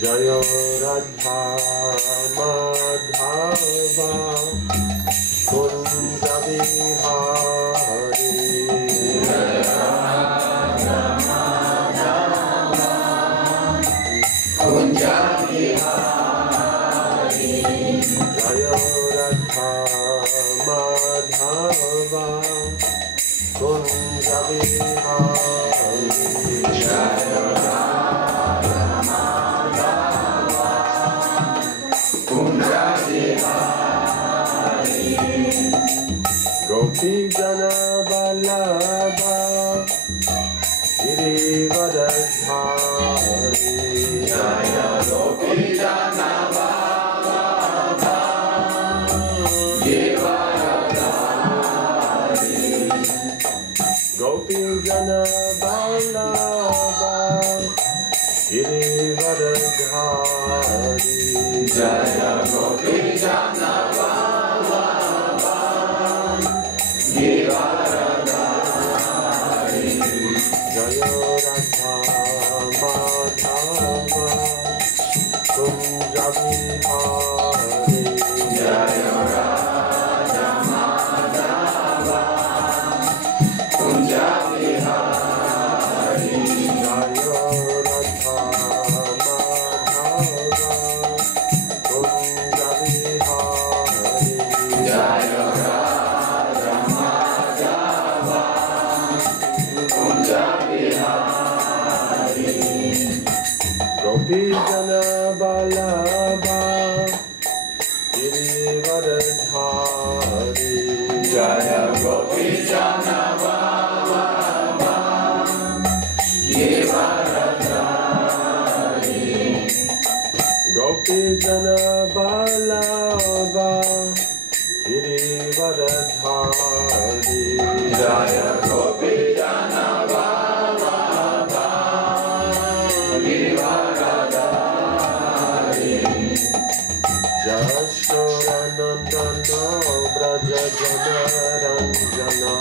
Jaya Radha Madhava Kunja Vihari Jaya Radha Madhava Kunja Vihari Jaya Radha Madhava Kunja Vihari Jaya Gopi Jana Vallabha Girivardhari Jaya Gopi Jana Vallabha Girivardhari Gopi Jana Vallabha Girivardhari Jaya Gopi Jana Jana Vallabha Girivardhari Jaya Gopi Jana Vallabha Girivardhari Yashodanandana Braja Jana Ranjana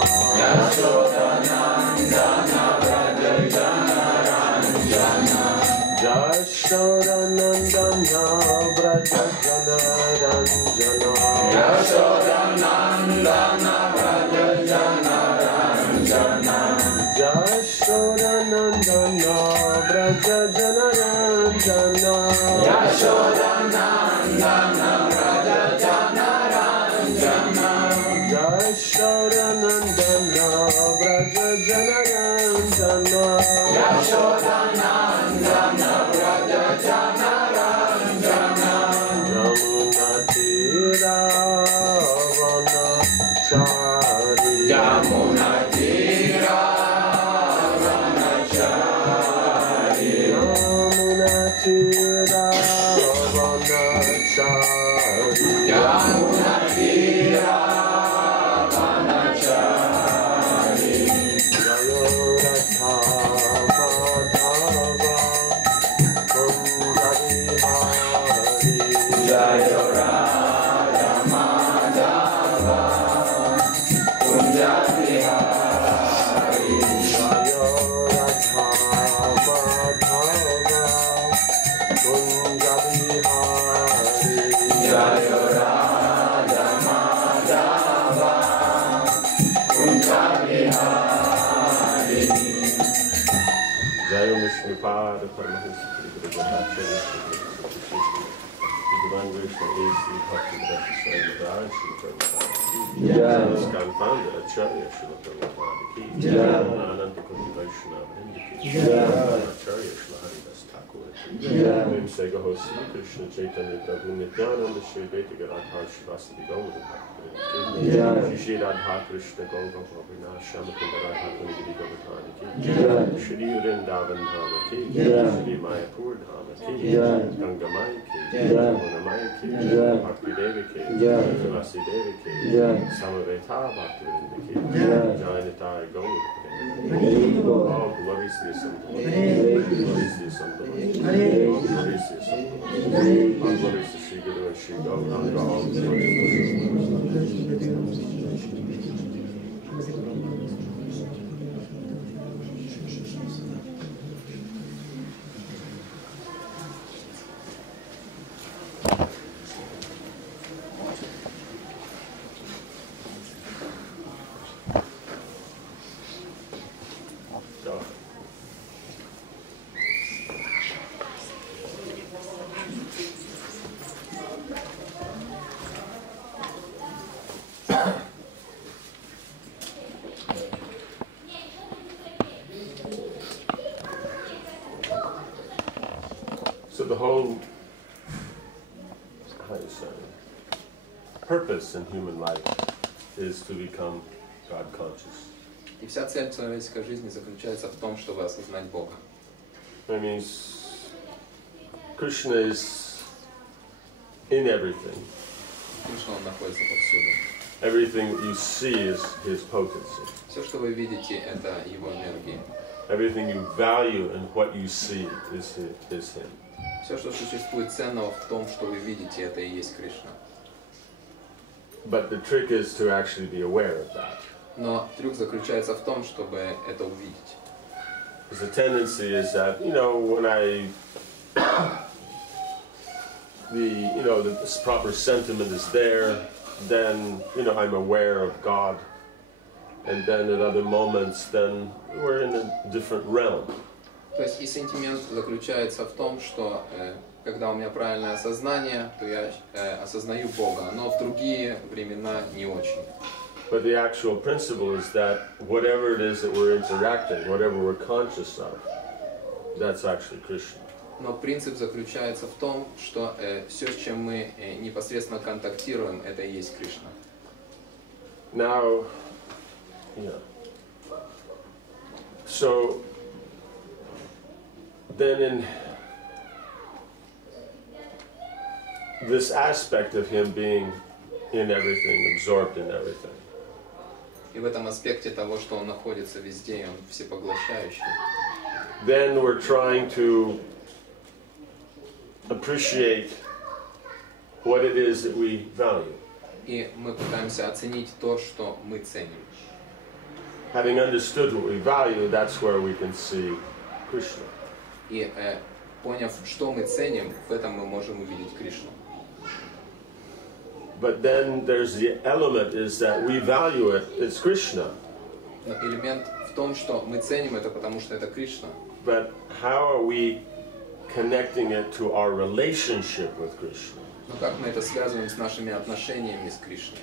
Yashodanandana Braja Jana Ranjana Yashodanandana Braja Jana Ranjana Yashodanandana Braja Jana Ranjana Yashodanandana Braja Jana Ranjana Yashodanandana Braja Jana Ranjana Yashodanandana Braja Jana Ranjana Yashodanandana Braja Jana Ranjana Yamuna Tira Vanachari Yamuna Tira Vanachari Yamuna Tira Vanachari Yamuna Tira Vanachari Jaya Radha Madhava Kunja Vihari Jaya Radha Madhava Kunja Vihari Jaya Radha Madhava Kunja Vihari Jaya Radha Madhava Kunja Vihari Jaya Vishnupada Paramahansa Guru Bhakti Divine Vishnu A.C. Bhakti Vidya Purna Swami Founder Acharya Srila Prabhupada Ki Ananta Koti Vaishnava Hindi Ki Acharya Srila Haridas Thakur Ki Vim Sega Hosi Krishna Chaitanya Prabhu Nityananda Shri Veta Radha Shivasati Gaura Bhakti Shri Radha Krishna Gaura Bhavina Shamakunda Radha Kundali Govardhani Ki Shri Vrindavan Dhama Ki Shri Mayapur Dhama Ki Ganga Mai Ki Yamuna Mai Ki Bhakti Devi Ki Tulasi Devi Ki Samaveta Bhakti Vrinda Ki Jayanitai Gaura All glories to the Santa glories to the Santa glories to the Santa all glories to Sri Guru and Sri Gauranga all the whole, how do you say, purpose in human life is to become God conscious. И вся цель человеческой жизни заключается в том, чтобы осознать Бога. That means Krishna is in everything. Кришна, он находится повсюду. Everything that you see is his potency. Все, что вы видите, это его энергия. Everything you value and what you see is him. Все, что существует ценного в том, что вы видите, это и есть Кришна. But the trick is to actually be aware of that. Но трюк заключается в том, чтобы это увидеть. Because the tendency is that, you know, when the proper sentiment is there, then, you know, I'm aware of God. And then at other moments, then we're in a different realm. То есть и сентимент заключается в том, что когда у меня правильное осознание, то я осознаю Бога, но в другие времена не очень. But the actual principle is that whatever it is that we're interacting, whatever we're conscious of, that's actually Krishna. Но принцип заключается в том, что все, с чем мы непосредственно контактируем, это и есть Кришна. Now, yeah. So then in this aspect of him being in everything, absorbed in everything. И в этом аспекте того, что он находится везде, и он всепоглощающий. Then we're trying to appreciate what it is that we value. И мы пытаемся оценить то, что мы ценим. Having understood what we value, that's where we can see Krishna. И поняв, что мы ценим, в этом мы можем увидеть Кришну. But then there's the element is that we value it, it's Krishna. Но элемент в том, что мы ценим это, потому что это Кришна. But how are we connecting it to our relationship with Krishna? Но как мы это связываем с нашими отношениями с Кришной?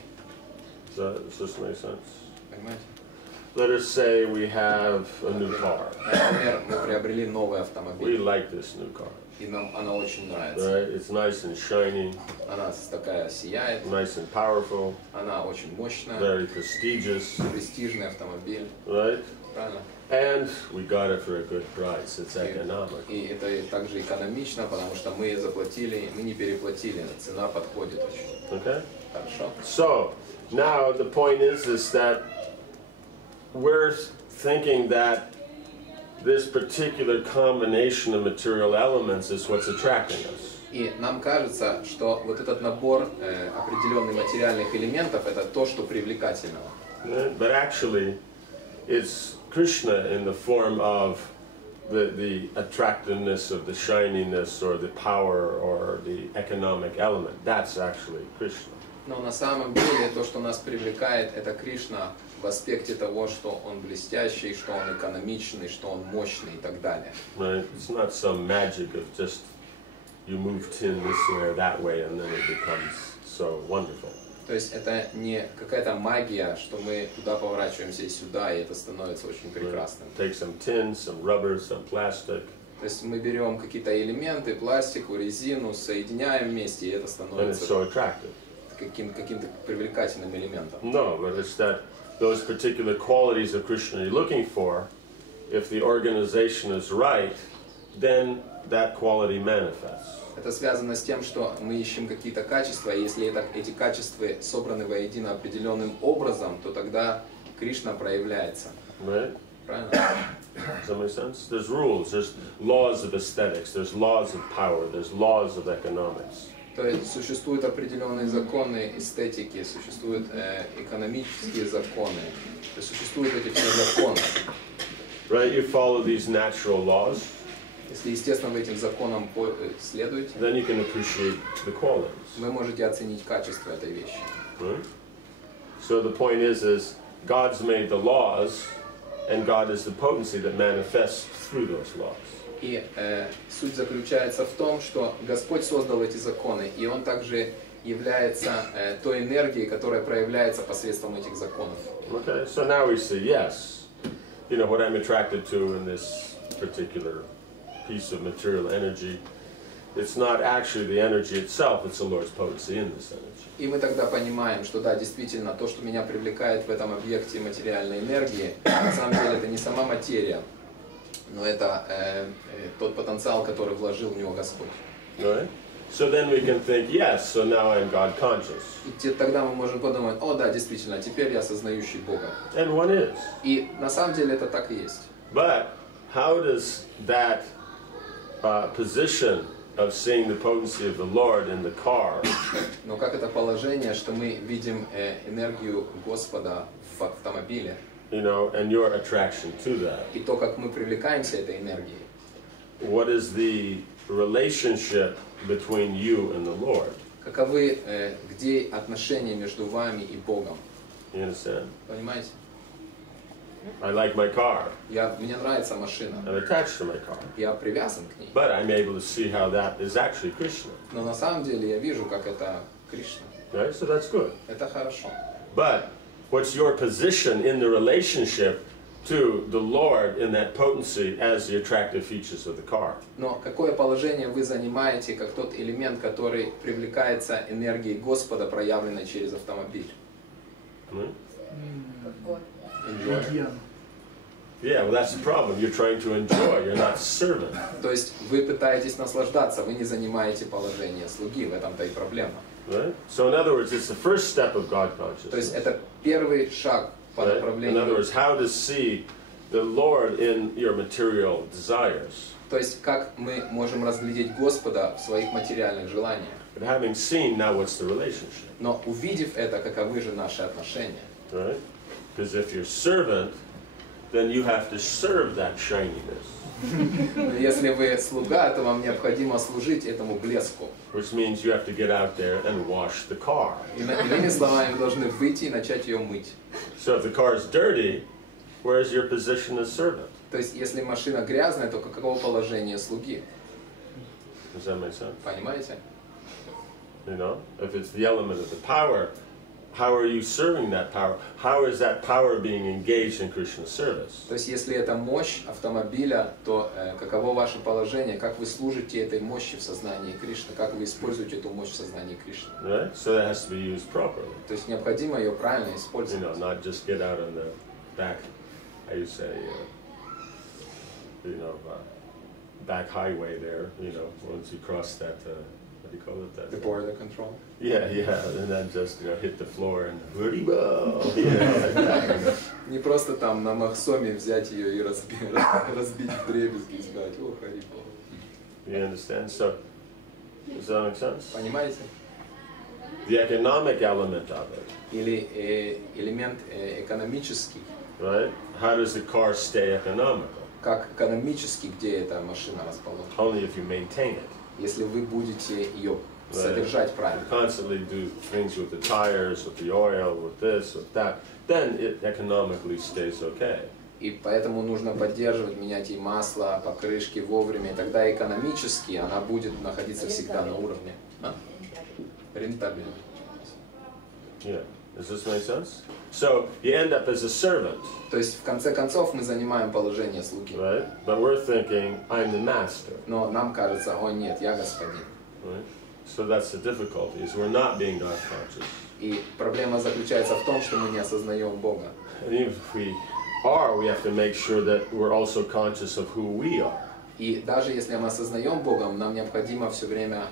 Does this make sense? Понимаете? Let us say we have a new car. Например, мы приобрели новый We автомобиль, like this new car. и нам она очень нравится. Right? It's nice and shiny, Она такая сияет, nice and powerful, она очень мощная, very prestigious, престижный автомобиль, right? правильно? And we got it for a good price. It's economic. И это также экономично, потому что мы заплатили, мы не переплатили, цена подходит очень. Okay? Хорошо. So now the point is that we're thinking that this particular combination of material elements is what's attracting us. И нам кажется, что вот этот набор определенных материальных элементов это то, что привлекательного. Right? But actually, it's Krishna in the form of the attractiveness of the shininess or the power or the economic element. That's actually Krishna. Но на самом деле то, что нас привлекает, это Кришна в аспекте того, что он блестящий, что он экономичный, что он мощный и так далее. Right? It's not some magic of just you move tin this way or that way and then it becomes so wonderful. То есть это не какая-то магия, что мы туда поворачиваемся и сюда, и это становится очень прекрасным. Take some tin, some rubber, some plastic. То есть мы берем какие-то элементы, пластику, резину, соединяем вместе, и это And it's становится so attractive. каким-то привлекательным элементом. No, but it's that those particular qualities of Krishna you're looking for, if the organization is right, then that quality manifests. Это связано с тем, что мы ищем какие-то качества, и если эти качества собраны воедино определенным образом, то тогда Кришна проявляется. Right? Правильно? Does that make sense? There's rules, there's laws of aesthetics, there's laws of power, there's laws of economics. То есть существуют определенные законы эстетики, существуют экономические законы, то есть существуют эти все законы. Right? You follow these natural laws, Если, естественно, вы этим законам следуете, then you can appreciate the qualities. вы можете оценить качество этой вещи. Right? So the point is God's made the laws, and God is the potency that manifests through those laws. И суть заключается в том, что Господь создал эти законы, и Он также является той энергией, которая проявляется посредством этих законов. Okay, so now we see, yes, you know, what I'm attracted to in this particular piece of material energy it's not actually the energy itself, it's the Lord's potency in this energy. И мы тогда понимаем, что да, действительно, то, что меня привлекает в этом объекте материальной энергии, на самом деле это не сама материя, но это тот потенциал, который вложил в него Господь. Right? So then we can think, yes, so now I'm God conscious. И тогда мы можем подумать, о да, действительно, теперь я осознающий Бога. And one is. И на самом деле это так и есть. But how does that position of seeing the potency of the Lord in the car, Но как это положение, что мы видим энергию Господа в автомобиле, you know, and your attraction to that? и то, как мы привлекаемся этой энергией, What is the relationship between you and the Lord? каковы, где отношения между вами и Богом? You understand? Понимаете? I like my car. Мне нравится машина, I'm attached to my car. я привязан к ней. But I'm able to see how that is actually Krishna. Но на самом деле я вижу, как это Кришна. Right? So that's good. Это хорошо. But what's your position in the relationship to the Lord in that potency as the attractive features of the car? Но какое положение вы занимаете, как тот элемент, который привлекается энергией Господа, проявленной через автомобиль? Enjoy. Yeah, well that's the problem. You're trying to enjoy, you're not servant. То есть вы пытаетесь наслаждаться, вы не занимаете положение слуги, в этом-то и проблема. Right? So in other words, it's the first step of God То есть consciousness. это первый шаг по Right? In other направлению. words, how to see the Lord in your material desires. То есть как мы можем разглядеть Господа в своих материальных желаниях. But having seen, now what's the relationship? Но увидев это, каковы же наши отношения? Right? Because if you're servant, then you have to serve that shininess. Если вы слуга, то вам необходимо служить этому блеску. Which means you have to get out there and wash the car. Иными словами, вы должны выйти и начать ее мыть. So if the car is dirty, where's your position as servant? То есть, если машина грязная, то каково положение слуги? Does that make sense? Понимаете? You know, if it's the element of the power, how are you serving that power? How is that power being engaged in Krishna's service? То есть, если это мощь автомобиля, то каково ваше положение, как вы служите этой мощи в сознании Кришны, как вы используете эту мощь в сознании Кришны? Right? So that has to be used properly. То есть, необходимо ее правильно You использовать. know, not just get out on the back, how you say, back highway there, you know, once you cross that, what do you call it? That, The border control. yeah, and then just, hit the floor and, like that. Не просто там на Махсоме взять ее и разбить вдребезги и сказать, о, Харибо. You understand? So, does that make sense? Понимаете? The economic element of it, Или элемент экономический. right? How does the car stay economical? Как экономически, где эта машина расположена. Only if you maintain it. Если вы будете ее Right. содержать правильно. Constantly do things with the tires, with the oil, with this, with that, then it economically stays okay. И поэтому нужно поддерживать, менять ей масло, покрышки вовремя, и тогда экономически она будет находиться всегда на уровне. Рентабельно. Yeah. Does this make sense? So you end up as a servant, То есть, в конце концов, мы занимаем положение слуги. right? But we're thinking, I'm the master, Но нам кажется, о нет, я господин. right? So that's the difficulty, is we're not being God conscious. И проблема заключается в том, что мы не осознаем Бога. And even if we are, we have to make sure that we're also conscious of who we are. И даже если мы осознаем Бога, нам необходимо все время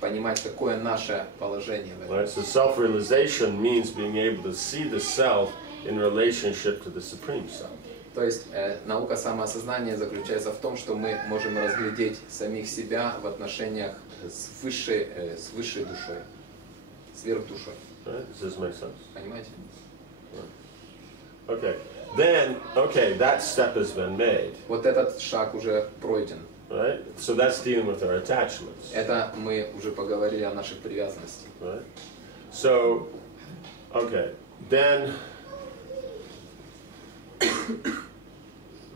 понимать, какое наше положение в этом. Right? So self-realization means being able to see the self in relationship to the Supreme Self. То есть наука самоосознания заключается в том, что мы можем разглядеть самих себя в отношениях с высшей душой, сверхдушой. Right? Does this make sense? Понимаете? Okay. Then, that step has been made. Вот этот шаг уже пройден. Right? So that's dealing with our attachments. Это мы уже поговорили о наших привязанностях. Right? So, then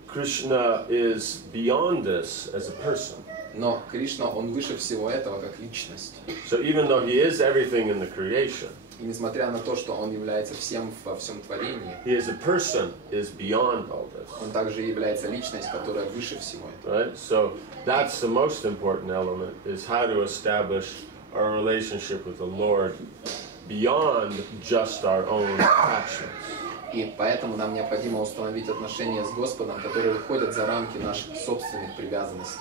Krishna is beyond this as a person. Но Кришна, он выше всего этого как личность. So even though he is everything in the creation, И несмотря на то, что он является всем во всем творении, he as a person is beyond all this. он также является личность, которая выше всего этого. Right? So that's the most important element, is how to establish our relationship with the Lord beyond just our own actions. И поэтому нам необходимо установить отношения с Господом, которые выходят за рамки наших собственных привязанностей.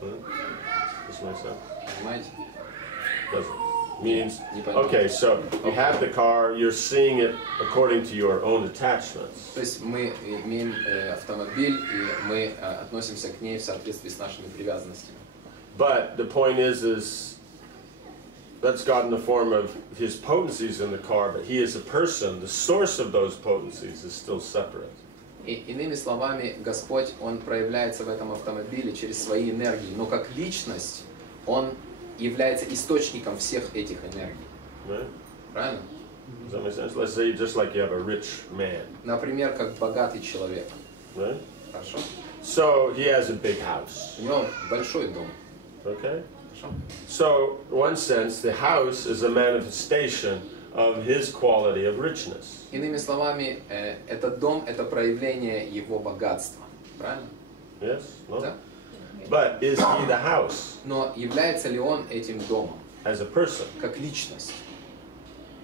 Does make sense? Понимаете? Doesn't. Means, okay, so you have the car, you're seeing it according to your own attachments. То есть мы имеем автомобиль, и мы относимся к ней в соответствии с нашими привязанностями. But the point is that's God in the form of his potencies in the car, but he is a person. The source of those potencies is still separate. И иными словами, Господь, Он проявляется в этом автомобиле через свои энергии, но как личность Он является источником всех этих энергий. Right? Правильно? Does that make sense? Let's say just like you have a rich man. Например, как богатый человек. Right? Хорошо? So he has a big house. У него большой дом. Okay? Хорошо? So, in one sense, the house is a manifestation of his quality of richness. Иными словами, этот дом – это проявление его богатства. Правильно? Yes? No? Да? But is he the house Но является ли он этим домом, as a person? как личность?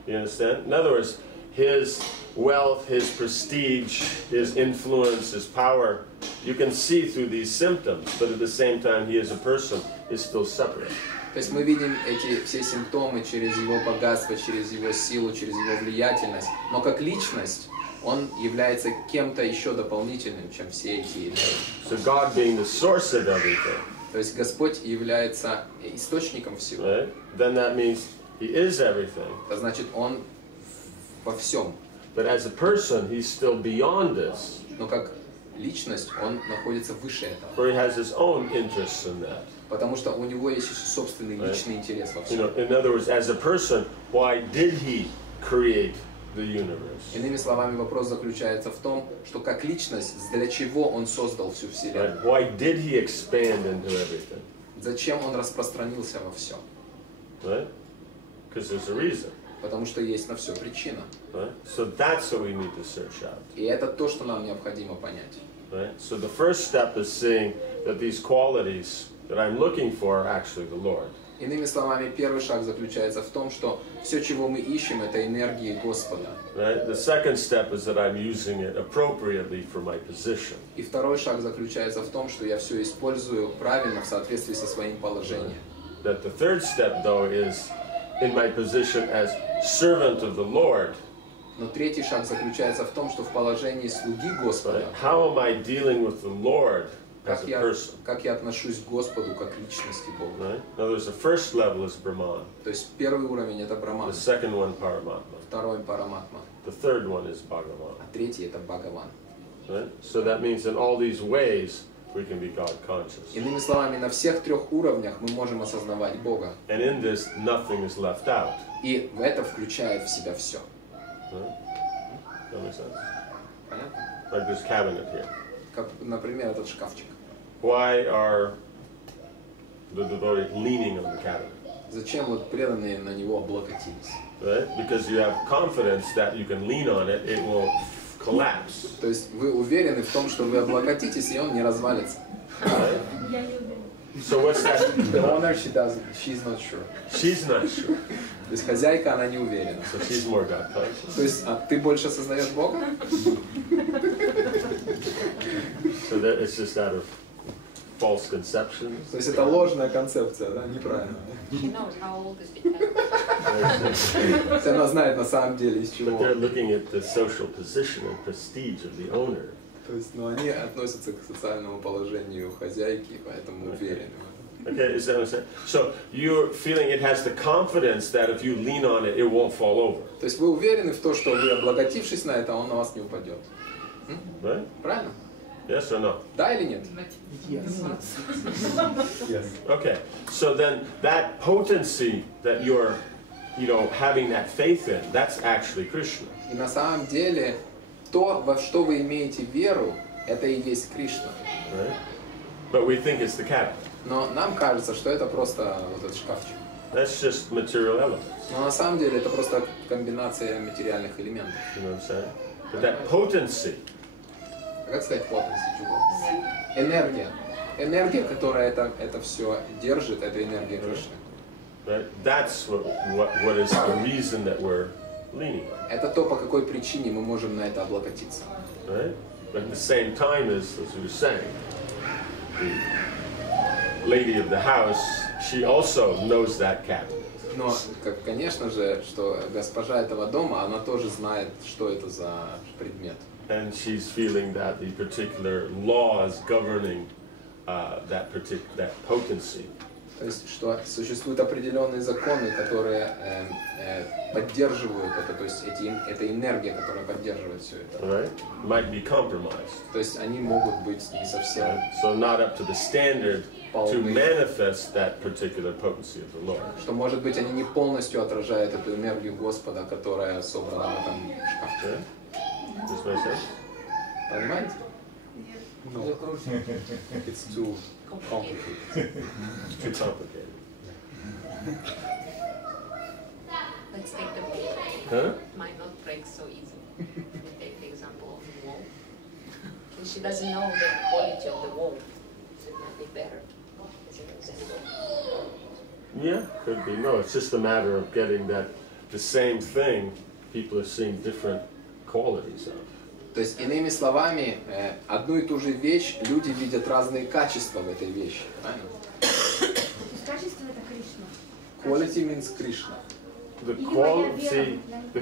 You understand? In other words, his wealth, his prestige, his influence, his power, you can see through these symptoms, but at the same time, he as a person is still separate. То есть мы видим эти все симптомы через его богатство, через его силу, через его влиятельность, но как личность он является кем-то еще дополнительным, чем все эти энергии. So God being the source of everything, То есть Господь является источником всего. right? Then that means he is everything. Это значит, Он во всем. But as a person, he's still beyond this, Но как личность он находится выше этого. where he has his own interests in that. Потому что у него есть еще собственный личный интерес во You всем. know, in other words, as a person, why did he create the universe? Иными словами, вопрос заключается в том, что как личность, для чего он создал всю Вселенную? Right? Why did he expand into everything? Зачем он распространился во всем? Right? Because there's a reason. Потому что есть на все причина. Right? So that's what we need to search out. И это то, что нам необходимо понять. Right? So the first step is seeing that these qualities that I'm looking for are actually the Lord. Иными словами, первый шаг заключается в том, что все, чего мы ищем, это энергии Господа. Right? The second step is that I'm using it appropriately for my position. И второй шаг заключается в том, что я все использую правильно в соответствии со своим положением. That the third step, though, is in my position as servant of the Lord. Но третий шаг заключается в том, что в положении слуги Господа, Right? How am I dealing with the Lord as a person? как я отношусь к Господу как к личности Бога. Right? In other words, the first level is Brahman. То есть первый уровень это The Браман, second one, Paramatma. второй Параматма, The third one is Bhagavan. а третий это Бхагаван. Right? So that means in all these ways we can be God conscious. Иными словами, на всех трех уровнях мы можем осознавать Бога. And in this, nothing is left out. И это включает в себя все. Right? That makes sense? Понятно? Like this cabinet here. Как, например, этот шкафчик. Why are the devotees leaning on the cabinet? Зачем вот преданные на него облокотились? Right? Because you have confidence that you can lean on it, it won't collapse. То есть вы уверены в том, что вы облокотитесь, и он не развалится. Right? So what's that? The owner, she's not sure. She's not sure. То есть хозяйка, она не уверена. So she's more God conscious. То есть ты больше осознаешь Бога? So that it's just out of false conceptions. То есть это ложная концепция, да, неправильная. She knows how old is Vidya. То есть она знает на самом деле из But чего. they're looking at the social position and prestige of the owner. То есть, ну, они относятся к социальному положению хозяйки, поэтому уверены. Okay, is that what I'm saying? So you're feeling it has the confidence that if you lean on it, it won't fall over. То есть вы уверены в том, что вы, облокотившись на это, он на вас не упадет. Right? Правильно? Yes or no? Да или нет? Yes. Okay. So then that potency that you're, having that faith in, that's actually Krishna. И на самом деле, то, во что вы имеете веру, это и есть Кришна. Right? But we think it's the cabinet. Но нам кажется, что это просто вот этот шкафчик. That's just material elements. Но на самом деле это просто комбинация материальных элементов. You know what I'm saying? But that potency, Как сказать potency, чего? Энергия. Энергия, которая это все держит, это энергия Кришны. right? That's what is the reason that we're leaning on. Это то, по какой причине мы можем на это облокотиться. Right? But at the same time, as we were saying, the lady of the house, she also knows that cabinet. Но, конечно же, что госпожа этого дома, она тоже знает, что это за предмет. And she's feeling that the particular laws governing that potency То есть, что существуют определенные законы, которые поддерживают это, то есть это энергия, которая поддерживает все это. right? Might be compromised. То есть они могут быть не совсем Right? So not up to the standard to полные, manifest that particular potency of the Lord. что, может быть, они не полностью отражают эту энергию Господа, которая собрана в этом шкафчике. Okay? Does that make sense? Понимаете? No. It's too complicated. Too complicated. Let's take the wall. Huh? It might not break so easy. We take the example of the wall. And she doesn't know the quality of the wall. So it might be better as an example. Yeah, could be. No, it's just a matter of getting that the same thing people are seeing different qualities of. То есть, иными словами, одну и ту же вещь люди видят разные качества в этой вещи. Правильно? Качество это Кришна. Quality means Krishna. The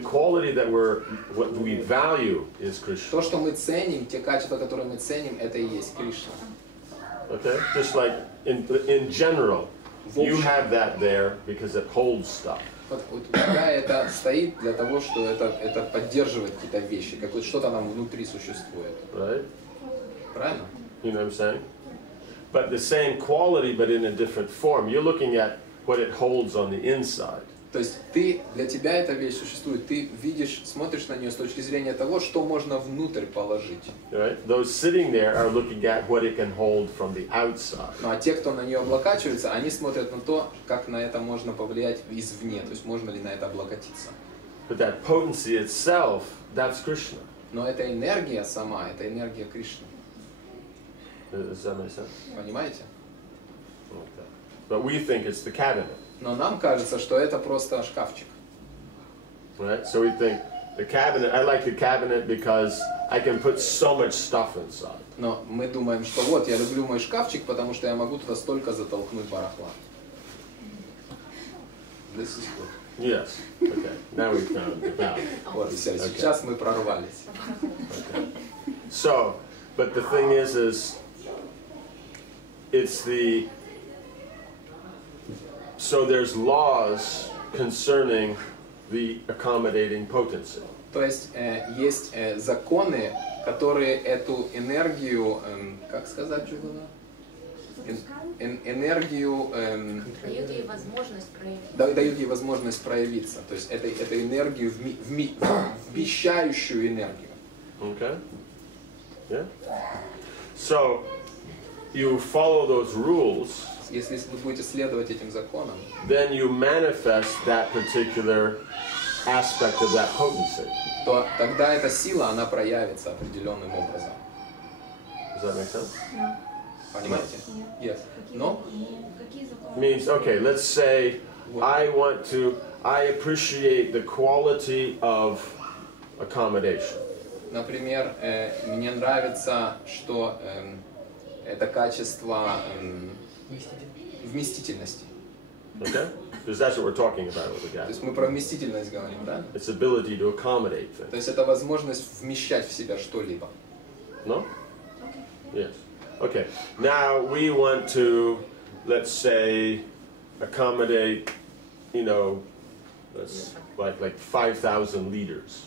quality that what we value is Krishna. То, что мы ценим, те качества, которые мы ценим, это и есть Кришна. Okay? Just like in general, you have that there because it holds stuff. Вот у тебя это стоит для того, что это поддерживает какие-то вещи, что-то там внутри существует. Right? Правильно? You know what I'm saying? But the same quality, but in a different form. You're looking at what it holds on the inside. То есть для тебя эта вещь существует, ты видишь, смотришь на нее с точки зрения того, что можно внутрь положить. Right? Those sitting there are looking at what it can hold from the outside. Ну а те, кто на нее облокачивается, они смотрят на то, как на это можно повлиять извне, то есть можно ли на это облокотиться. But that potency itself, that's Krishna. Но эта энергия сама, это энергия Кришны. Does that make sense? Понимаете? Okay. But we think it's the cabinet. Но нам кажется, что это просто шкафчик. Right? So we think the cabinet, I like the cabinet because I can put so much stuff inside. Но мы думаем, что вот, я люблю мой шкафчик, потому что я могу туда столько затолкнуть барахла. This is good. Yes. Okay. Now we found it out. Вот, и все. Сейчас мы прорвались. Okay. So, but the thing is it's the, so there's laws concerning the accommodating potency. То есть есть законы, которые эту энергию, как сказать, Джугана? Энергию Дают ей возможность проявиться. дают ей возможность проявиться. То есть это энергию, вмещающую энергию. Okay? Yeah? So, you follow those rules, Если вы будете следовать этим законам, then you manifest that particular aspect of that potency. то тогда эта сила, она проявится определенным образом. Does that make sense? Понимаете? Yes. Но? Какие законы? Means, okay, let's say I appreciate the quality of accommodation. Например, мне нравится, что это качество вместительности. Okay? Because that's what we're talking about with the То guy. есть мы про вместительность говорим, да? It's ability to accommodate То things. есть это возможность вмещать в себя что-либо. No? Yes. Okay. Now we want to, let's say, accommodate, like 5,000 leaders.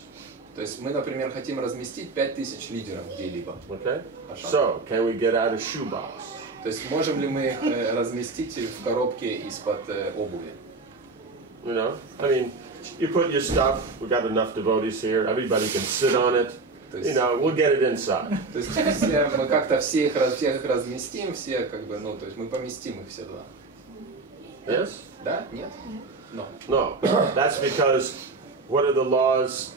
То есть мы, например, хотим разместить 5000 лидеров где-либо. Okay? So, can we get out a shoebox? То есть можем ли мы их разместить в коробке из-под обуви? I mean, you put your stuff, we got enough devotees here, everybody can sit on it, you know, we'll get it inside. То есть все, мы как-то всех их разместим, все как бы, ну, то есть мы поместим их все туда. Yes? Да? Нет? No. No. That's because what are the laws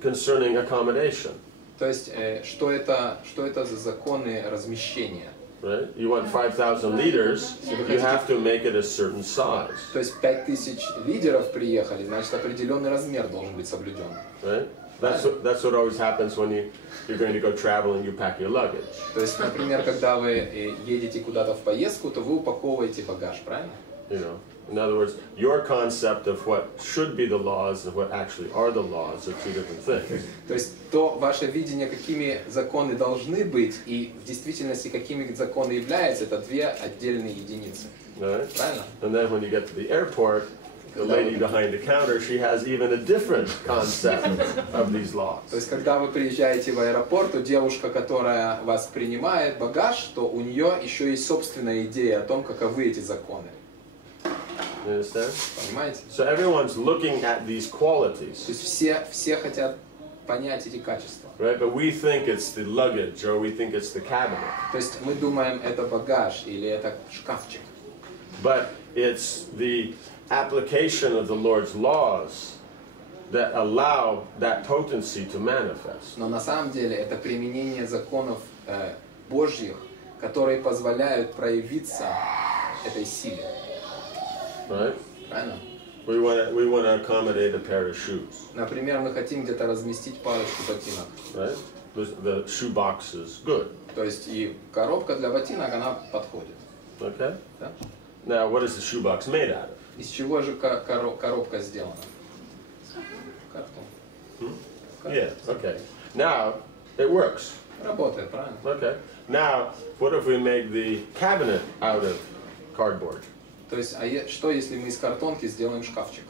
concerning accommodation? То есть, что это за законы размещения? Right? You want 5,000 leaders, you have to make it a certain size. То есть 5000 лидеров приехали, значит определенный размер должен быть соблюден. Right? That's what always happens when you're going to go travel and you pack your luggage. То есть, например, когда вы едете куда-то в поездку, то вы упаковываете багаж, правильно? You know, in other words, your concept of what should be the laws and what actually are the laws are two different things. То есть то ваше видение, какими законы должны быть, и в действительности какими законы являются, это две отдельные единицы. Right? Правильно? And then when you get to the airport, the lady behind the counter, she has even a different concept of these laws. То есть когда вы приезжаете в аэропорт, то девушка, которая вас принимает багаж, то у нее еще есть собственная идея о том, каковы эти законы. You understand? Понимаете? So everyone's looking at these qualities. То есть все хотят понять эти качества. Right? But we think it's the luggage or we think it's the cabinet. То есть мы думаем, это багаж или это шкафчик. But it's the application of the Lord's laws that allow that potency to manifest. Но на самом деле это применение законов Божьих, которые позволяют проявиться этой силе. Right? Правильно? We want to accommodate a pair of shoes. Например, мы хотим где-то разместить парочку ботинок. Right? The shoe box is good. То есть и коробка для ботинок, она подходит. Okay? Да? Now, what is the shoe box made out of? Из чего же коробка сделана? Картон. Yeah, okay. Now, it works. Работает, правильно? Okay. Now, what if we make the cabinet out of cardboard? То есть, что если мы из картонки сделаем шкафчик?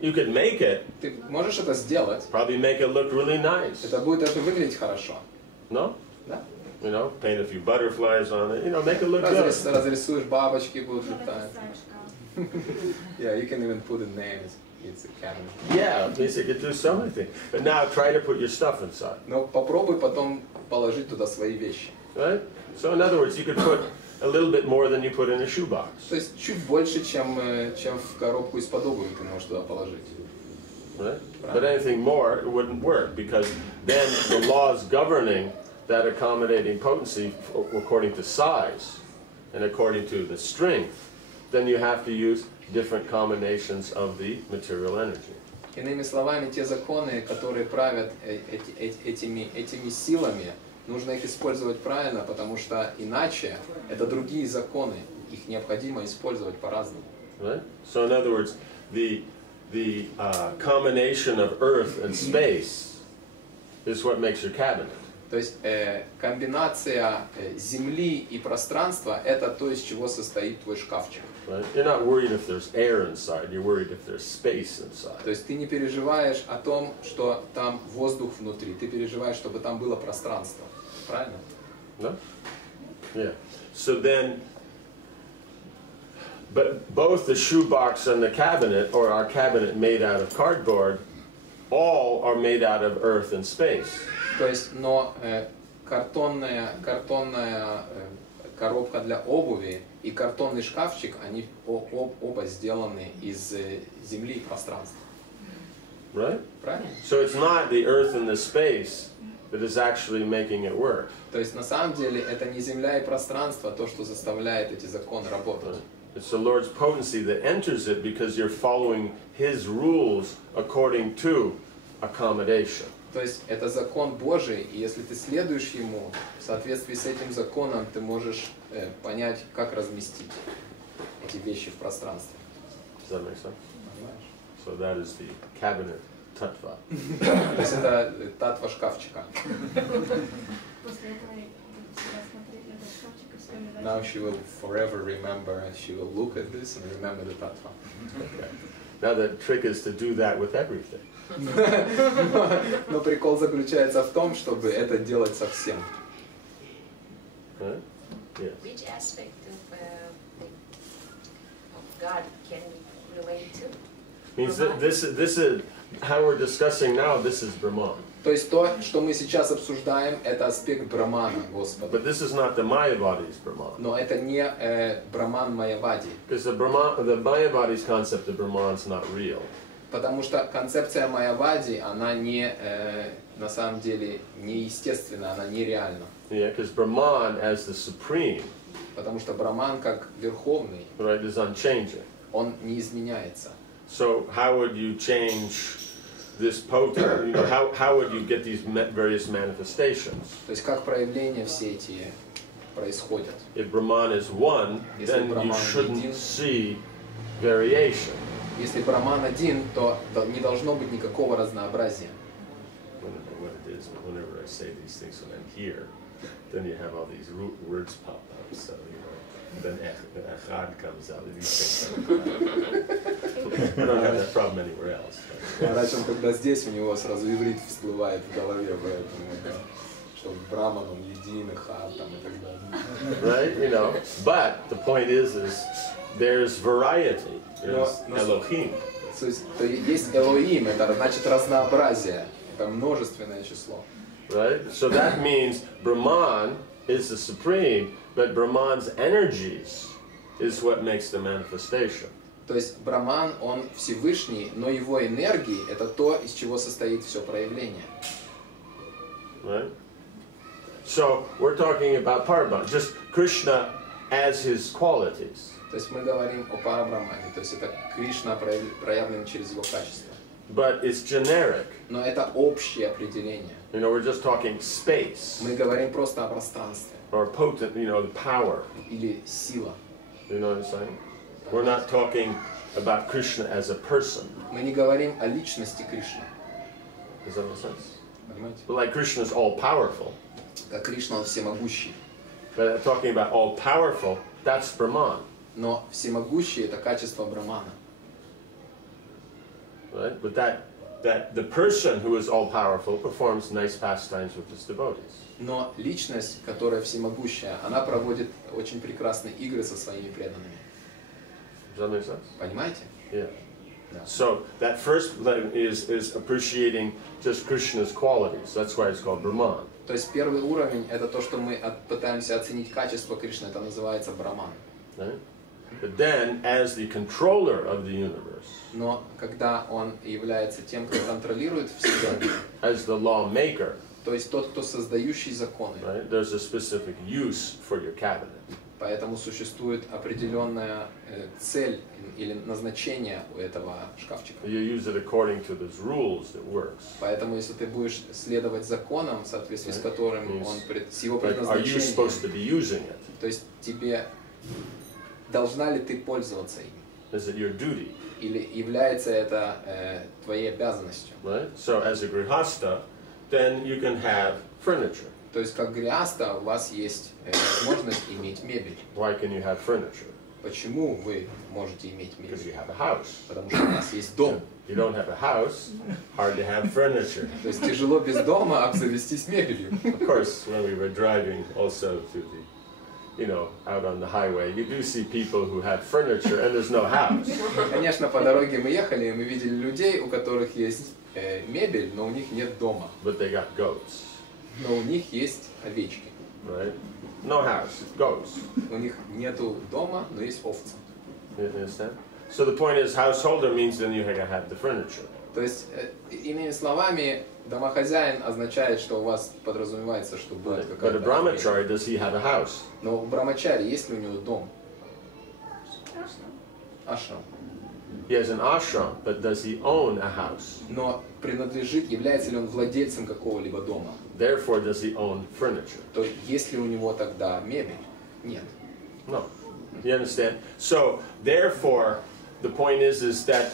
You could make it, Ты можешь это сделать, probably make it look really nice. это будет даже выглядеть хорошо. No? Да? You know, paint a few butterflies on it, you know, make it look good. Разрисуешь, бабочки будут летать. Написать шкаф. Yeah, you can even put a name. It's a cabinet. Yeah, at least you could do so many things. But now try to put your stuff inside. Но попробуй потом положить туда свои вещи. Right? So in other words, you could put a little bit more than you put in a shoebox. То есть чуть больше, чем в коробку из-под обуви ты можешь туда положить. Right? But anything more, it wouldn't work because then the laws governing that accommodating potency according to size and according to the strength, then you have to use different combinations of the material energy. Иными словами, те законы, которые правят этими силами, нужно их использовать правильно, потому что иначе это другие законы, их необходимо использовать по-разному. Right? So in other words, the combination of earth and space is what makes your cabinet. То есть комбинация земли и пространства – это то, из чего состоит твой шкафчик. Right? You're not worried if there's air inside, you're worried if there's space inside. То есть ты не переживаешь о том, что там воздух внутри, ты переживаешь, чтобы там было пространство. Правильно? No? Yeah. So then, but both the shoebox and the cabinet, or our cabinet made out of cardboard, all are made out of earth and space. То есть, но картонная коробка для обуви и картонный шкафчик, они оба сделаны из земли и пространства. Right? Правильно? So it's not the earth and the space that is actually making it work. То есть, на самом деле, это не земля и пространство, то, что заставляет эти законы работать. It's the Lord's potency that enters it because you're following His rules according to accommodation. То есть это закон Божий, и если ты следуешь ему, в соответствии с этим законом ты можешь понять, как разместить эти вещи в пространстве. Does that make sense? Понимаешь? So that is the cabinet tattva. То есть это татва шкафчика. После этого я буду всегда смотреть на этот шкафчик и вспоминать. Now she will forever remember, and she will look at this and remember the tattva. Okay. Now the trick is to do that with everything. Но прикол заключается в том, чтобы это делать со всем. Right? Yes. Which aspect of God can we relate to? Means that this is how we're discussing now. This is Brahman. То есть то, что мы сейчас обсуждаем, это аспект Брамана, Господа. But this is not the Mayavadi's Brahman. Но это не Браман Майявади. Because the Mayavadi's concept of Brahman is not real. Потому что концепция Майявади, она не, на самом деле, неестественна, она нереальна. Yeah, because Brahman as the supreme, Потому что Браман как верховный, right, is unchanging. он не изменяется. So how would you change this potent? You know, how would you get these various manifestations? То есть как проявления все эти происходят. If Brahman is one, then you shouldn't see variation. Если Браман один, то не должно быть никакого разнообразия. I don't know what it is, but whenever I say these things when I'm here, then you have all these words pop up. So, you know, then echad comes out. These things I don't have that problem anywhere else. Раньше, когда здесь, у него сразу иврит всплывает в голове, поэтому, да, что Браман, он един, echad, там и так далее. Right? You know, but the point is there's variety. There's Elohim. То есть есть Элоим, это значит разнообразие, это множественное число. Right? So that means Brahman is the supreme, but Brahman's energies is what makes the manifestation. То есть Браман, он Всевышний, но его энергии – это то, из чего состоит все проявление. Right? So we're talking about Parabram, just Krishna as his qualities. То есть мы говорим о Парабрамане, то есть это Кришна проявлен через его качество. But it's generic. Но это общее определение. You know, we're just talking space. Мы говорим просто о пространстве. Or potent, you know, the power. Или сила. You know what I'm saying? We're not talking about Krishna as a person. Мы не говорим о личности Кришны. Does that make sense? Понимаете? But like Krishna is all powerful. Как Кришна, он всемогущий. But talking about all powerful, that's Brahman. Но всемогущий – это качество Брамана. Right? But that the person who is all powerful performs nice pastimes with his devotees. Но личность, которая всемогущая, она проводит очень прекрасные игры со своими преданными. Does that make sense? Понимаете? Yeah. Да. So that first level is appreciating just Krishna's qualities. That's why it's called Brahman. То есть первый уровень – это то, что мы пытаемся оценить качество Кришны, это называется Браман. Right? But then, as the controller of the universe, Но когда он является тем, кто контролирует Вселенную, as the lawmaker, то есть тот, кто создающий законы, right, there's a specific use for your cabinet. поэтому существует определенная цель или назначение у этого шкафчика. You use it according to those rules that works. Поэтому, если ты будешь следовать законам, в соответствии с которым он, с его Like, are you supposed to предназначением, be using it? то есть тебе, должна ли ты пользоваться им? Is it your duty? Или является это твоей обязанностью? Right? So as a grihasta, then you can have furniture. То есть, как гриаста, у вас есть возможность иметь мебель. Why can you have furniture? Почему вы можете иметь Because мебель? you have a house. Потому что у нас есть дом. You don't have a house, hard to have furniture. То есть тяжело без дома обзавестись мебелью. Of course, when we were driving also to the, you know, out on the highway, you do see people who have furniture and there's no house. Конечно, по дороге мы ехали, и мы видели людей, у которых есть мебель, но у них нет дома. But they got goats, Но у них есть овечки. right? No house, goats. У них нету дома, но есть овцы. You understand? So the point is, householder means then you have the furniture. То есть, иными словами, домохозяин означает, что у вас подразумевается, что будет But a какая-то... brahmachari, does he have a house? Но у брамачари есть ли у него дом? Ашрам. He has an ashram, but does he own a house? Но принадлежит, является ли он владельцем какого-либо дома? Therefore, does he own furniture? То есть ли у него тогда мебель? Нет. No. You understand? So, therefore, the point is that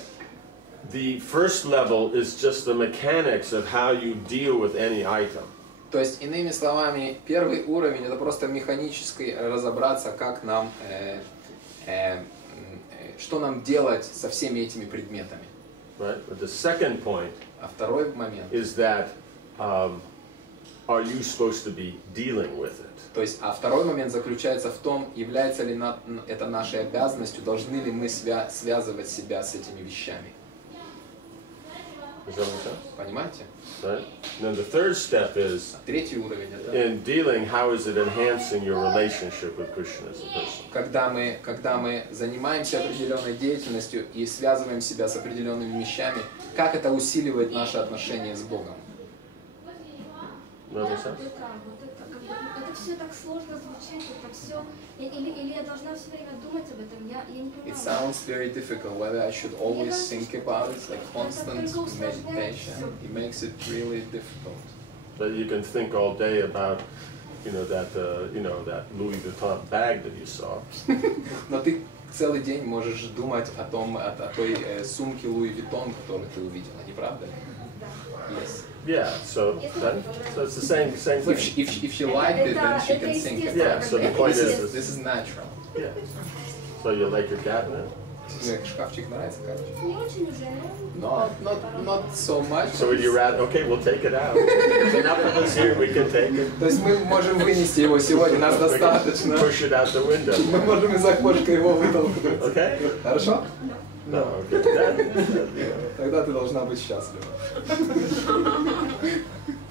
the first level is just the mechanics of how you deal with any item. То есть, иными словами, первый уровень это просто механически разобраться, как нам, что нам делать со всеми этими предметами. Right? But the second point А второй момент, is that are you supposed to be dealing with it? то есть, а второй момент заключается в том, является ли это нашей обязанностью, должны ли мы связывать себя с этими вещами. Does that make sense? Понимаете? Right? And then the third step is Третий уровень это in dealing, how is it enhancing your relationship with Krishna as a person? когда мы занимаемся определенной деятельностью и связываем себя с определенными вещами, как это усиливает наши отношения с Богом. Does that make sense? Это все так сложно звучит, это все... Или я должна все время думать об этом, я не It понимаю. sounds very difficult, whether I should always think about it, like constant meditation. It makes it really difficult. But you can think all day about, that Louis Vuitton bag that you saw. Но ты целый день можешь думать о той сумке Louis Vuitton, которую ты увидела, не правда? Yes. Yeah, so it's the same thing. If she liked it, then she can think about it. Yeah, so the point is, This is natural. yeah. So you like your cabinet? Шкафчик нравится, короче? Не очень уже, Not so much. So would you rather, okay, we'll take it out. Enough of us here, we can take it. То есть мы можем вынести его сегодня, нас достаточно. Push it out the window. Мы можем из окошка его вытолкнуть. Okay? Хорошо? No, okay. Тогда ты должна быть счастлива.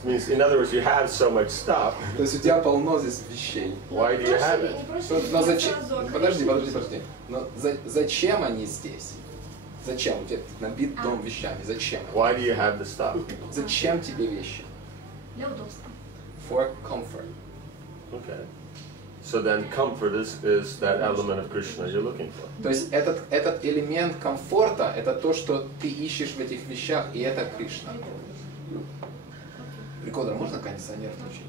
Means, in other words, you have so much stuff. То есть у тебя полно здесь вещей. Why do you have it? Но зачем? Подожди. Но зачем они здесь? Зачем? У тебя набит дом вещами. Зачем? Why do you have the stuff? Зачем тебе вещи? для удобства. For comfort. Okay. So then comfort is that element of Krishna you're looking for. То есть этот элемент комфорта, это то, что ты ищешь в этих вещах, и это Кришна. Прикольно, можно кондиционер включить?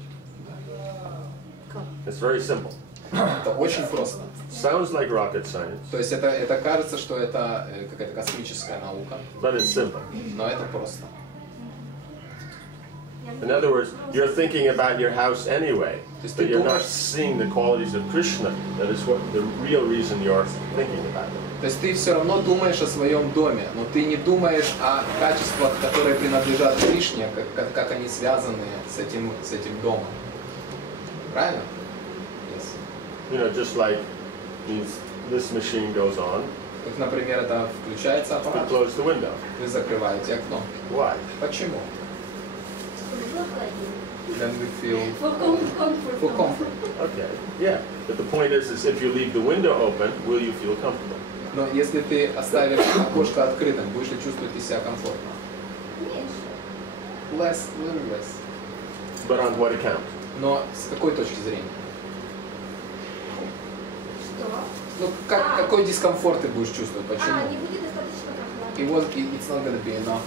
It's very simple. Это очень просто. Sounds like rocket science, То есть это кажется, что это какая-то космическая наука, but it's simple. но это просто. In other words, you're thinking about your house anyway, but you're not seeing the qualities of Krishna. That is what the real reason you're thinking about it. То есть ты все равно думаешь о своем доме, но ты не думаешь о качествах, которые принадлежат Кришне, как они связаны с этим домом. Правильно? Yes. Just like this machine goes on, Как, например, это включается you аппарат, close the window. вы закрываете окно. Why? Почему? Чтобы было холоднее. Then we feel For comfort. Okay, yeah. But the point is if you leave the window open, will you feel comfortable? Но если ты оставишь окошко открытым, будешь ли чувствовать себя комфортно? Меньше. Little less. But on what account? Но с какой точки зрения? Что? Ну, какой дискомфорт ты будешь чувствовать? Почему? Не будет достаточно прохладно. It's not going to be enough.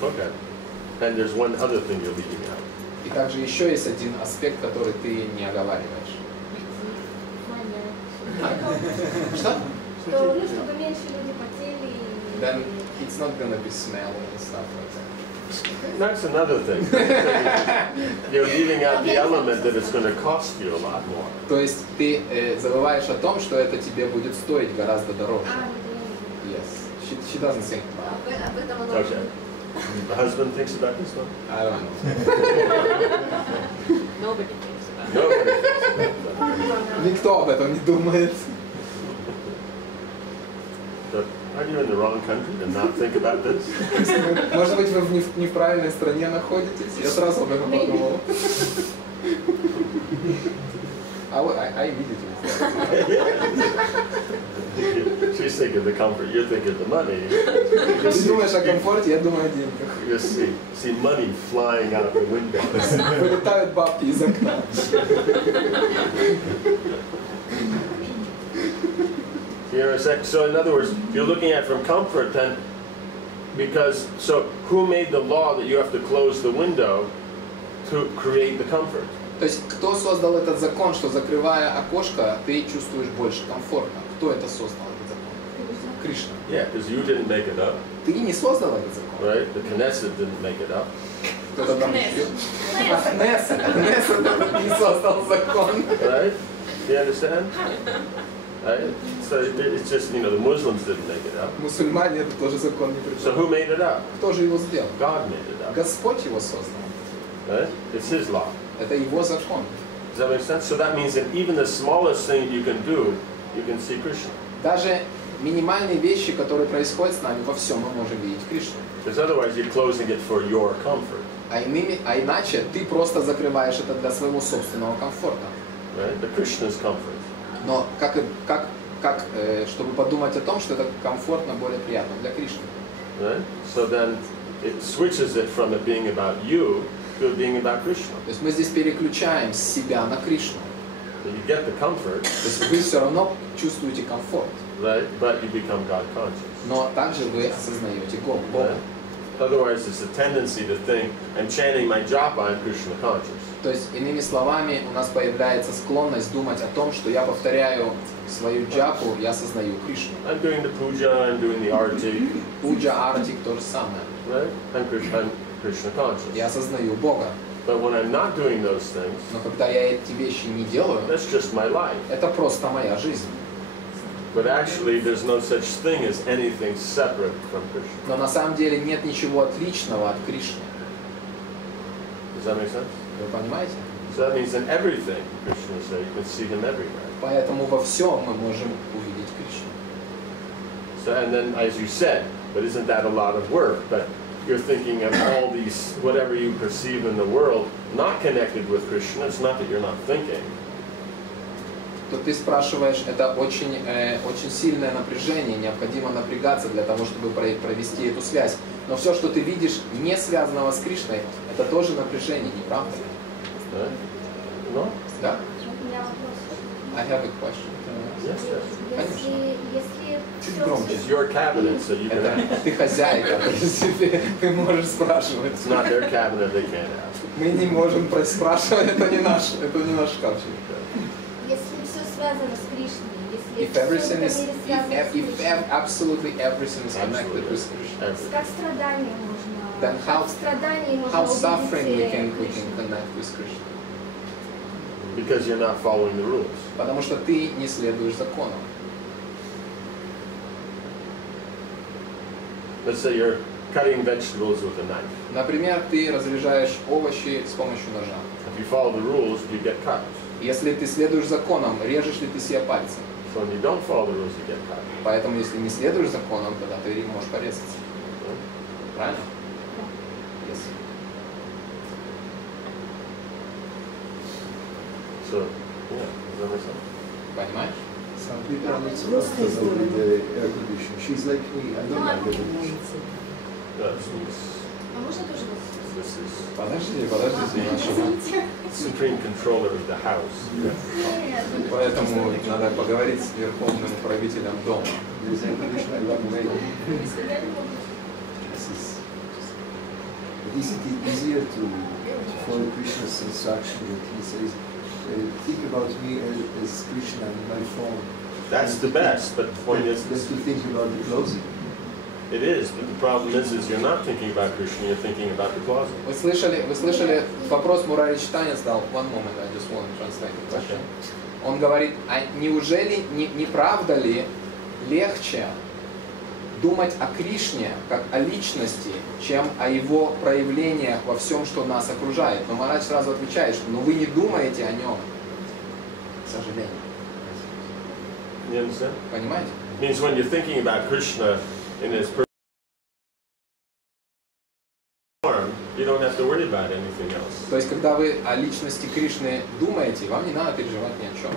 Okay. And there's one other thing you're leaving out. И также еще есть один аспект, который ты не оговариваешь. Что? Чтобы меньше люди потели. Then it's not going to be smelly and stuff like that. That's another thing. You're leaving out the element that it's going to cost you a lot more. То есть ты забываешь о том, что это тебе будет стоить гораздо дороже. Yes. She doesn't think about it. Okay. The husband thinks about this one? I don't know. Nobody thinks about it. Nobody thinks about that. Никто об этом не думает. But are you in the wrong country to not think about this? Может быть, вы не в правильной стране находитесь? Я сразу об этом подумал. I immediately She's thinking the comfort, you're thinking the money. Ты думаешь о комфорте, я думаю о деньгах. You see money flying out the window. Вылетают бабки из окна. So in other words, you're looking at from comfort then, so who made the law that you have to close the window to create the comfort? То есть, кто создал этот закон, что закрывая окошко, ты чувствуешь больше комфортно? Кто это создал, этот закон? Кришна. Yeah, because you didn't make it up. Ты не создал этот закон. Right? The Knesset didn't make it up. Кто-то там еще. Кнессет не создал закон. Right? You understand? Right? So it's just, the Muslims didn't make it up. Мусульмане это тоже закон не So придумал. who made it up? Кто же его сделал? God made it up. Господь его создал. Right? It's His law. Это его закон. Does that make sense? So that means that even the smallest thing you can do, you can see Krishna. Даже минимальные вещи, которые происходят с нами, во всем мы можем видеть Кришну. Because otherwise you're closing it for your comfort. А иначе ты просто закрываешь это для своего собственного комфорта. Right? But Krishna's comfort. Но чтобы подумать о том, что это комфортно, более приятно для Кришны. Right? So then it switches it from it being about you to it being about Krishna. То есть мы здесь переключаем с себя на Кришну. So you get the comfort, То есть вы все равно чувствуете комфорт, right? But you become God conscious. но также вы осознаете Бога. Right? Otherwise, it's a tendency to think, I'm chanting my japa, I'm Krishna conscious. То есть, иными словами, у нас появляется склонность думать о том, что я повторяю свою джапу, я осознаю Кришну. I'm doing the puja, I'm doing the arti, Пуджа, артик то же самое. right? I'm Krishna conscious. Я осознаю Бога. But when I'm not doing those things, Но когда я эти вещи не делаю, that's just my life. это просто моя жизнь. But actually, there's no such thing as anything separate from Krishna. Но на самом деле нет ничего отличного от Кришны. Does that make sense? Вы понимаете? So that means in everything, Krishna is there. You can see him everywhere. Поэтому во всем мы можем увидеть Кришну. So, and then, as you said, but isn't that a lot of work? But you're thinking of all these, whatever you perceive in the world, not connected with Krishna. It's not that you're not thinking. То ты спрашиваешь, это очень сильное напряжение, необходимо напрягаться для того, чтобы провести эту связь. Но все, что ты видишь, не связанного с Кришной, это тоже напряжение, не правда ли? No? Да? У меня вопрос. I have a question. Yes, yes. Если Чуть всё- громче. It's your cabinet, so you can Это ask. ты хозяйка, то есть ты можешь спрашивать. It's not their cabinet, they can't ask. Мы не можем спрашивать, это не наш шкафчик. Если все связано с Кришной, If если everything is, всё в мире связано с Кришной, absolutely everything is connected with Absolutely. Krishna. Everything. как страдания можно, Then how- как в страдании можно How suffering we увидеть can Кришну? connect with Krishna? Because you're not following the rules. Потому что ты не следуешь законам. Let's say you're cutting vegetables with a knife. Например, ты разрезаешь овощи с помощью ножа. If you follow the rules, you get cut. Если ты следуешь законам, режешь ли ты себе пальцы? So when you don't follow the rules, you get cut. Поэтому, если не следуешь законам, тогда ты можешь порезаться. Правильно? Yes. So, yeah, does that make sense? Понимаешь? Some people are not supposed to know with the air condition. She's like me, I don't like air condition. That means А можно тоже вас? this is Подожди, Симаша. supreme controller of the house. Нет. Поэтому надо поговорить с верховным правителем дома. There's air condition, I run away. This is. But is it easier to follow Krishna's instruction that he says, think about me as Krishna in my form? That's the best, but the point is, Just to think about the clothing. it is, but the problem is you're not thinking about Krishna, you're thinking about the closet. Вы слышали вопрос Мурари Читания задал? One moment, I just want to translate the question. Он говорит, а неужели, не правда ли легче думать о Кришне как о личности, чем о его проявлениях во всем, что нас окружает? Но Махарадж сразу отвечает, что вы не думаете о нем, к сожалению. You understand? Понимаете? It means when you're thinking about Krishna in his perfect form, you don't have to worry about anything else. То есть, когда вы о личности Кришны думаете, вам не надо переживать ни о чем.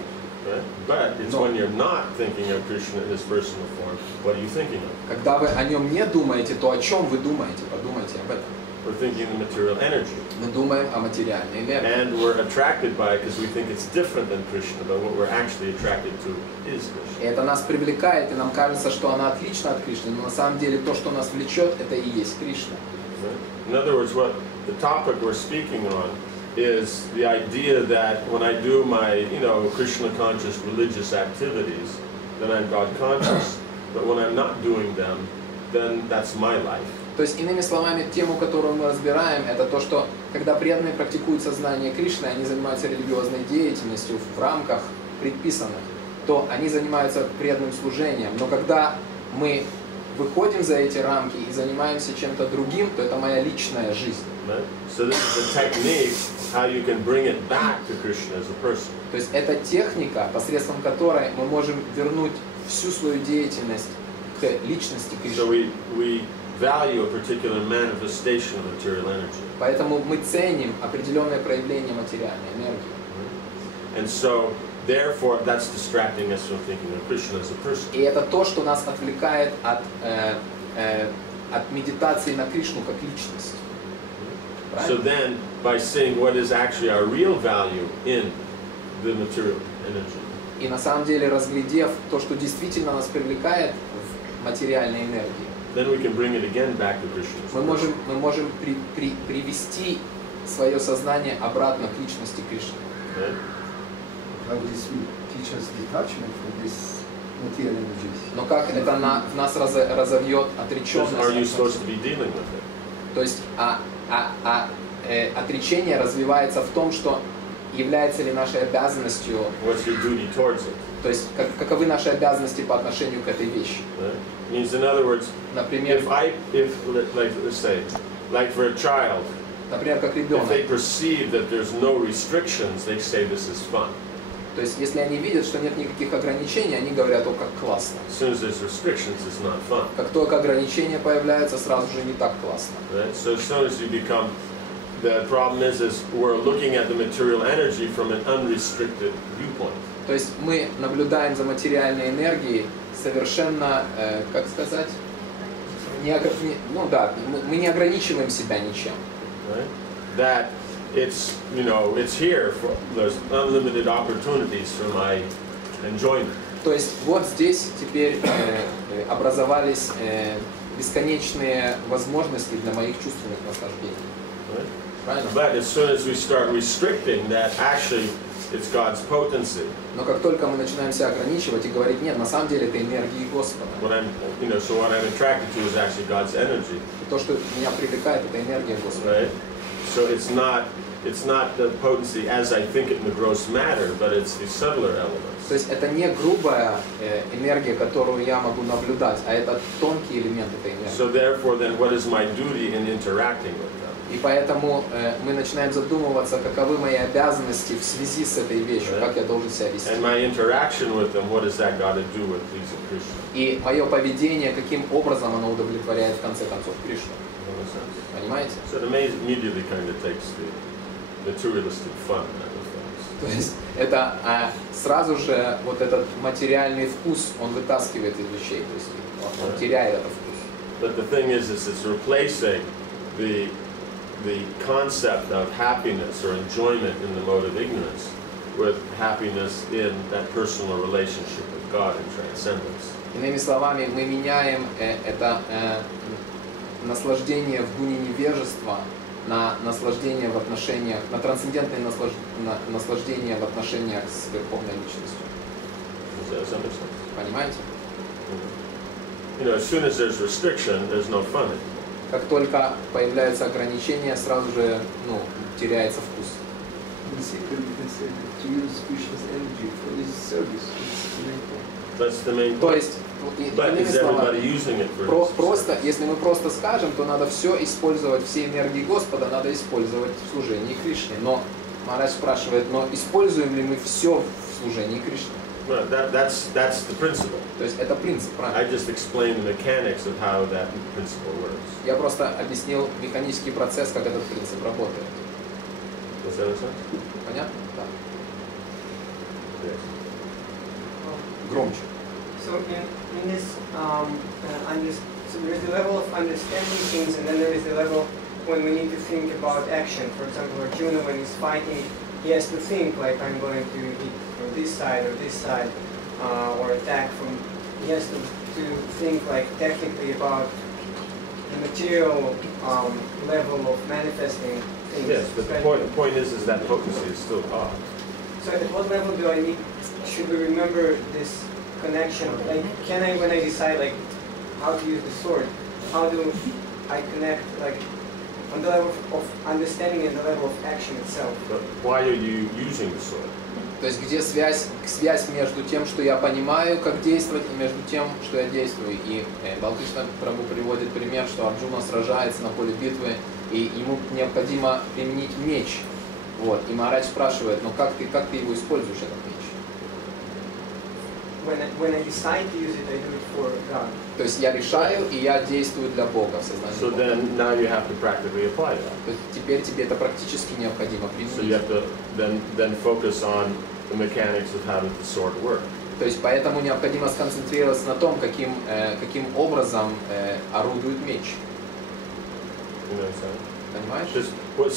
Right? But it's when you're not thinking of Krishna in his personal form, what are you thinking of? Когда вы о нем не думаете, то о чем вы думаете? Подумайте об этом. We're thinking of material energy. Мы думаем о материальной энергии. And we're attracted by it because we think it's different than Krishna, but what we're actually attracted to is И Krishna. это нас привлекает, и нам кажется, что она отлична от Кришны, но на самом деле то, что нас влечет, это и есть Кришна. Right? In other words, what the topic we're speaking on is the idea that when I do my, Krishna conscious religious activities, then I'm God conscious. But when I'm not doing them, then that's my life. То есть, иными словами, тему, которую мы разбираем, это то, что когда преданные практикуют сознание Кришны, они занимаются религиозной деятельностью в рамках предписанных, то они занимаются преданным служением. Но когда мы выходим за эти рамки и занимаемся чем-то другим, то это моя личная жизнь. Right? So this is a technique how you can bring it back to Krishna as a person. То есть это техника, посредством которой мы можем вернуть всю свою деятельность к личности So Кришны. we value a particular manifestation of material energy. Поэтому мы ценим определенное проявление материальной энергии. And so, therefore, that's distracting us from thinking of Krishna as a person. И это то, что нас отвлекает от медитации на Кришну как личность. So then, by seeing what is actually our real value in the material energy, И на самом деле, разглядев то, что действительно нас привлекает в материальной энергии, then we can bring it again back to Krishna. мы можем привести свое сознание обратно к личности Кришны. Right? How this will teach us detachment from this material energy. Но как это в нас разовьет Because отреченность? are you supposed to be dealing with it? То есть отречение развивается в том, что является ли нашей обязанностью, What's your duty towards it? то есть каковы наши обязанности по отношению к этой вещи. Right? Means, in other words, Например, let's say, like for a child, например, как if ребенок. they perceive that there's no restrictions, they say this is fun. То есть если они видят, что нет никаких ограничений, они говорят: о, как классно. As soon as there's restrictions, it's not fun. Как только ограничения появляются, сразу же не так классно. Right? So as soon as you become, the problem is we're looking at the material energy from an unrestricted viewpoint. То есть мы наблюдаем за материальной энергией совершенно, как сказать, мы не ограничиваем себя ничем. Right? That it's here for there's unlimited opportunities for my enjoyment. То есть вот здесь теперь образовались бесконечные возможности для моих чувственных наслаждений. Right? Правильно? But as soon as we start restricting that, actually it's God's potency. Но как только мы начинаем себя ограничивать и говорить: нет, на самом деле это энергия Господа. What I'm attracted to is actually God's energy. И то, что меня привлекает, это энергия Господа. Right? So it's not the potency as I think it in the gross matter, but it's the subtler elements. То есть это не грубая энергия, которую я могу наблюдать, а это тонкий элемент этой энергии. So therefore, then, what is my duty in interacting with them? И поэтому мы начинаем задумываться, каковы мои обязанности в связи с этой вещью, как я должен себя вести. And my interaction with them, what has that got to do with pleasing Krishna? И мое поведение, каким образом оно удовлетворяет в конце концов Кришну. Понимаете? So it immediately kind of takes the materialistic fun out of things. То есть это сразу же вот этот материальный вкус, он вытаскивает из вещей, то есть он теряет этот вкус. But the thing is it's replacing the concept of happiness or enjoyment in the mode of ignorance with happiness in that personal relationship with God and transcendence. Иными словами, мы меняем это наслаждение в гуне невежества на наслаждение в отношениях, на трансцендентное наслаждение в отношениях с Верховной Личностью. Does that make sense? Понимаете? As soon as there's restriction, there's no fun in it. Как только появляются ограничения, сразу же теряется вкус. In simple, we can say that to use Krishna's energy for his service. That's the main То point. есть, But иными is everybody словами, using it for his просто, если мы просто скажем, то надо все использовать, все энергии Господа надо использовать в служении Кришне. Но Махарадж спрашивает: но используем ли мы все в служении Кришне? Well, that's the principle. То есть это принцип, I правильно? just explained the mechanics of how that principle works. Я просто объяснил механический процесс, как этот принцип работает. Does that make sense? Понятно? Да. Yes. Громче. So in this, so there is the level of understanding things, and then there is the level when we need to think about action. For example, Arjuna, when he's fighting, he has to think like, I'm going to hit from this side or this side, or attack from. He has to think like technically about the material level of manifesting things. Yes, but the point is that potency is still off. So at what level do I need? Should we remember this connection? Like, can I, when I decide like how to use the sword, how do I connect like on the level of understanding and the level of action itself? But why are you using the sword? То есть где связь между тем, что я понимаю, как действовать, и между тем, что я действую. И Балкришна Прабху приводит пример, что Арджуна сражается на поле битвы, и ему необходимо применить меч. Вот. И Махарадж спрашивает: ну как ты его используешь, этот меч? when I decide to use it, I do it for God. То есть я решаю, и я действую для Бога в сознании So Бога. then now you have to practically apply that. То есть теперь тебе это практически необходимо So you have применить. to then focus on the mechanics of how does the sword work. То есть поэтому необходимо сконцентрироваться на том, каким образом орудует меч. You know what I'm saying? Понимаешь? Just what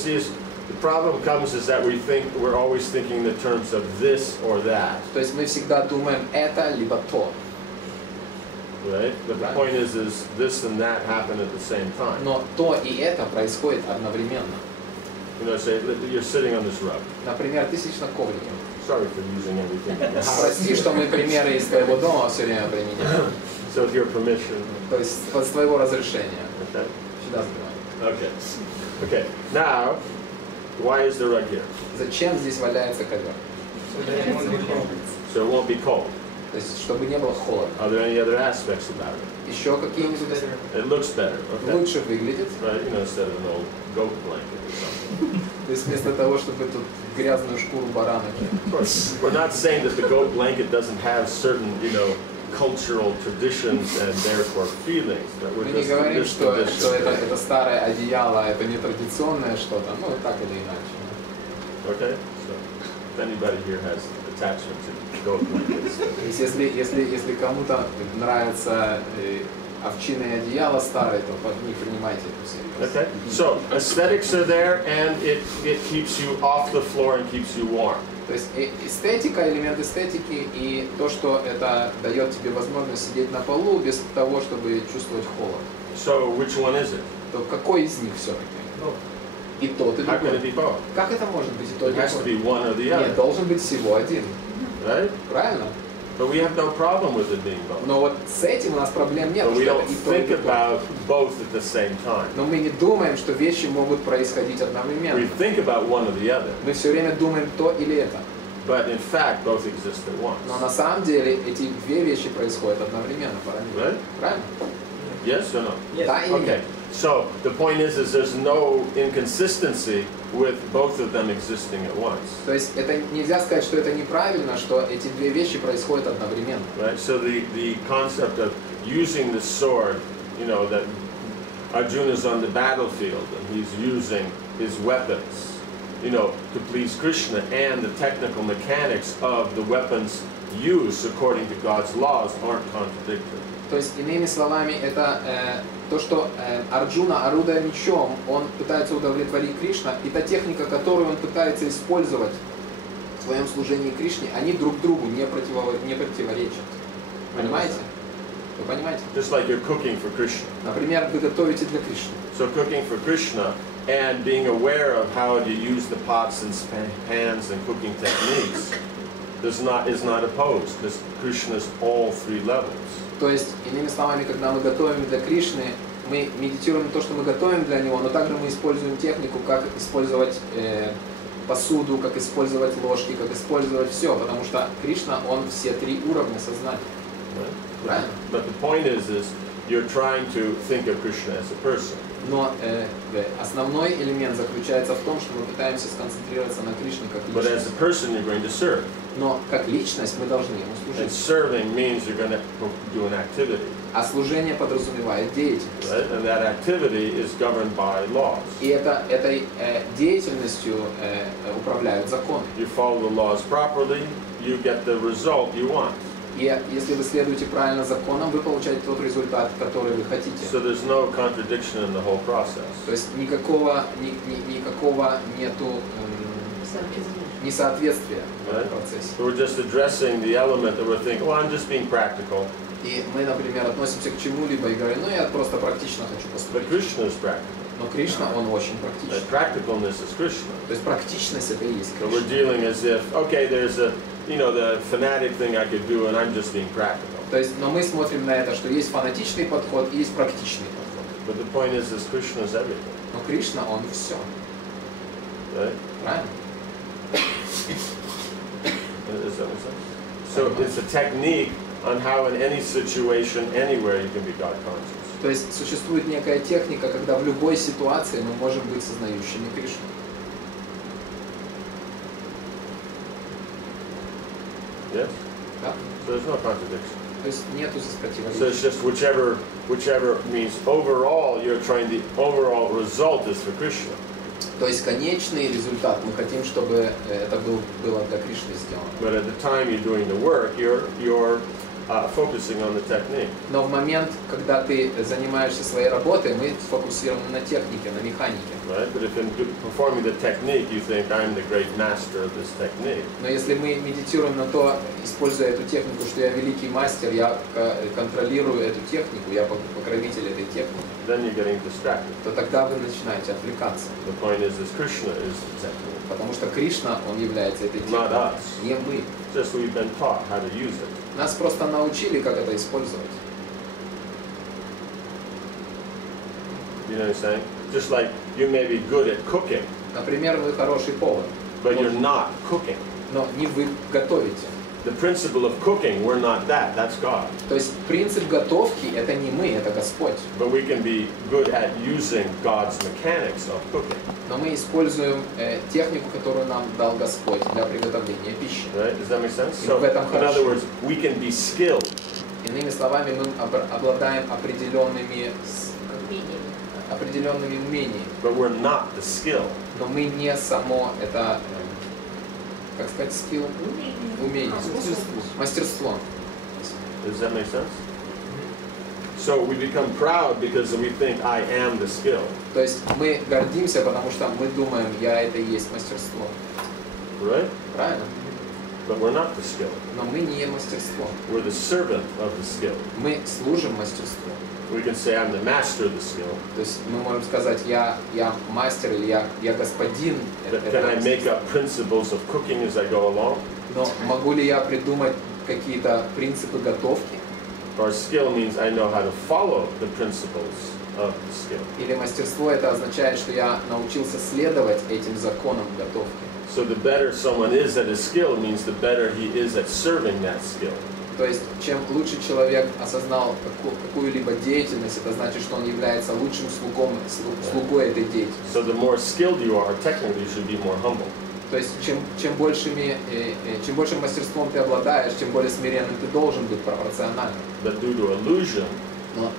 the problem comes is that we're always thinking in the terms of this or that, То есть мы всегда думаем это либо то. right? But the point is this and that happen at the same time. Но то и это происходит одновременно. You know, say you're sitting on this rug. Например, ты сидишь на коврике. Sorry for using everything in the house. Прости, что мы примеры из твоего дома все время применяем. So with your permission. То есть с твоего разрешения. Okay. Всегда забываем. Okay. Okay. Now, why is the rug here? Зачем здесь валяется ковер? So that it won't be cold. So it won't be cold. То есть, чтобы не было холодно. Are there any other aspects about it? Еще какие-нибудь It looks better. Okay. лучше выглядит. Right. You know, instead of an old goat blanket or something. То есть вместо того, чтобы тут грязную шкуру барана. Of course, we're not saying that the goat blanket doesn't have certain, cultural traditions and therefore feelings. That we're Мы не just in говорим, this что tradition. это старое одеяло, это не традиционное что-то, ну так или иначе. Okay, so if anybody here has attachment to goat blankets, То есть если кому-то нравится овчинное одеяло старое, то не принимайте это всерьез. okay. So aesthetics are there, and it keeps you off the floor and keeps you warm. То есть эстетика, элемент эстетики и то, что это дает тебе возможность сидеть на полу без того, чтобы чувствовать холод. So which one is it? То какой из них все-таки? И тот, и How can it другой. be both? Как это может быть и тот, It и has to be другой? one or the Нет, other, должен быть всего один. right? Правильно? But we have no problem with it being both. Но вот с этим у нас проблем нет, But потому we что don't это и то, и think другое. about both at the same time. Но мы не думаем, что вещи могут происходить We одновременно. think about one or the other, Мы все время думаем то или это. but in fact both exist at once. Но на самом деле эти две вещи происходят одновременно, параллельно. Right? Правильно? Yes or no? Yes. Да или Okay. нет? So the point is there's no inconsistency with both of them existing at once. То есть это нельзя сказать, что это неправильно, что эти две вещи происходят одновременно. Right? So the concept of using the sword, that Arjuna's on the battlefield and he's using his weapons, to please Krishna, and the technical mechanics of the weapons used according to God's laws aren't contradictory. То есть, иными словами, это то, что Арджуна, орудуя мечом, он пытается удовлетворить Кришна, и та техника, которую он пытается использовать в своем служении Кришне, они друг другу не противоречат. Понимаете? Вы понимаете? Just like you're cooking for Krishna. Например, вы готовите для Кришны. So cooking for Krishna and being aware of how to use the pots and pans and cooking techniques is not opposed, because Krishna's all three levels. То есть, иными словами, когда мы готовим для Кришны, мы медитируем то, что мы готовим для Него, но также мы используем технику, как использовать посуду, как использовать ложки, как использовать все, потому что Кришна, Он все три уровня сознания. Right? Правильно? But the point is you're trying to think of Krishna as a person. Но основной элемент заключается в том, что мы пытаемся сконцентрироваться на Кришне как But as личность. a person, you're going to serve. Но как личность мы должны Ему And служить. serving means you're going to do an activity. А служение подразумевает деятельность. Right? And that activity is governed by laws. И этой деятельностью управляют законы. You follow the laws properly, you get the result you want. И если вы следуете правильно законам, вы получаете тот результат, который вы хотите. So there's no contradiction in the whole process. То есть никакого нету несоответствия в этом процессе. So we're just addressing the element that we're thinking, well, I'm just being practical. И мы, например, относимся к чему-либо и говорим, я просто практично хочу But поступить. Krishna is practical. Но Кришна, Он очень And практичен. practicalness is Krishna. То есть практичность это и есть So we're Кришна. dealing as if, okay, there's the fanatic thing I could do, and I'm just being practical. То есть, но мы смотрим на это, что есть фанатичный подход и есть практичный подход. But the point is Krishna is everything. Но Кришна, Он все. Right? Правильно? Does that make sense? So it's a technique on how in any situation, anywhere, you can be God conscious. То есть существует некая техника, когда в любой ситуации мы можем быть сознающими Кришну. Yes? Да? So there's no contradiction. То есть нету здесь So it's противоречия. just whichever means overall, you're trying, the overall result is for Krishna. То есть конечный результат, мы хотим, чтобы это было для Кришны сделано. But at the time you're doing the work, you're focusing on the technique. Но в момент, когда ты занимаешься своей работой, мы сфокусированы на технике, на механике. Right? But if in performing the technique, you think I'm the great master of this technique. Но если мы медитируем на то, используя эту технику, что я великий мастер, я контролирую эту технику, я покровитель этой техники, Then you're getting distracted. то тогда вы начинаете отвлекаться. The point is Krishna is the technique, Потому что Кришна, он является этой not техникой, us. не мы. Just we've been taught how to use it. Нас просто научили, как это использовать. You know what I'm saying? Just like you may be good at cooking, Например, вы хороший повар, but you're not cooking. но не вы готовите. The principle of cooking, we're not that. That's God. То есть принцип готовки – это не мы, это Господь. But we can be good at using God's mechanics of cooking. Но мы используем технику, которую нам дал Господь для приготовления пищи. Right? Does that make sense? И So, в этом in хорошо. other words, we can be skilled, Иными словами, мы обладаем определенными умениями, but we're not the skill. но мы не само это, как сказать, скилл, умение, мастерство. Does that make sense? So we become proud because we think I am the skill. То есть мы гордимся, потому что мы думаем, я это и есть мастерство. Right? Правильно? But we're not the skill. Но мы не мастерство. We're the servant of the skill. Мы служим мастерству. We can say I'm the master of the skill. То есть мы можем сказать, я мастер или я господин. But can I make up principles of cooking as I go along? Но могу ли я придумать какие-то принципы готовки? Or skill means I know how to follow the principles of the skill. Или мастерство это означает, что я научился следовать этим законам готовки. So the better someone is at a skill means the better he is at serving that skill. То есть, чем лучше человек осознал какую-либо деятельность, это значит, что он является лучшим слугой этой деятельности. So the more skilled you are, technically you should be more humble. То есть, чем большим мастерством ты обладаешь, тем более смиренным ты должен быть пропорционально. But due to illusion, Но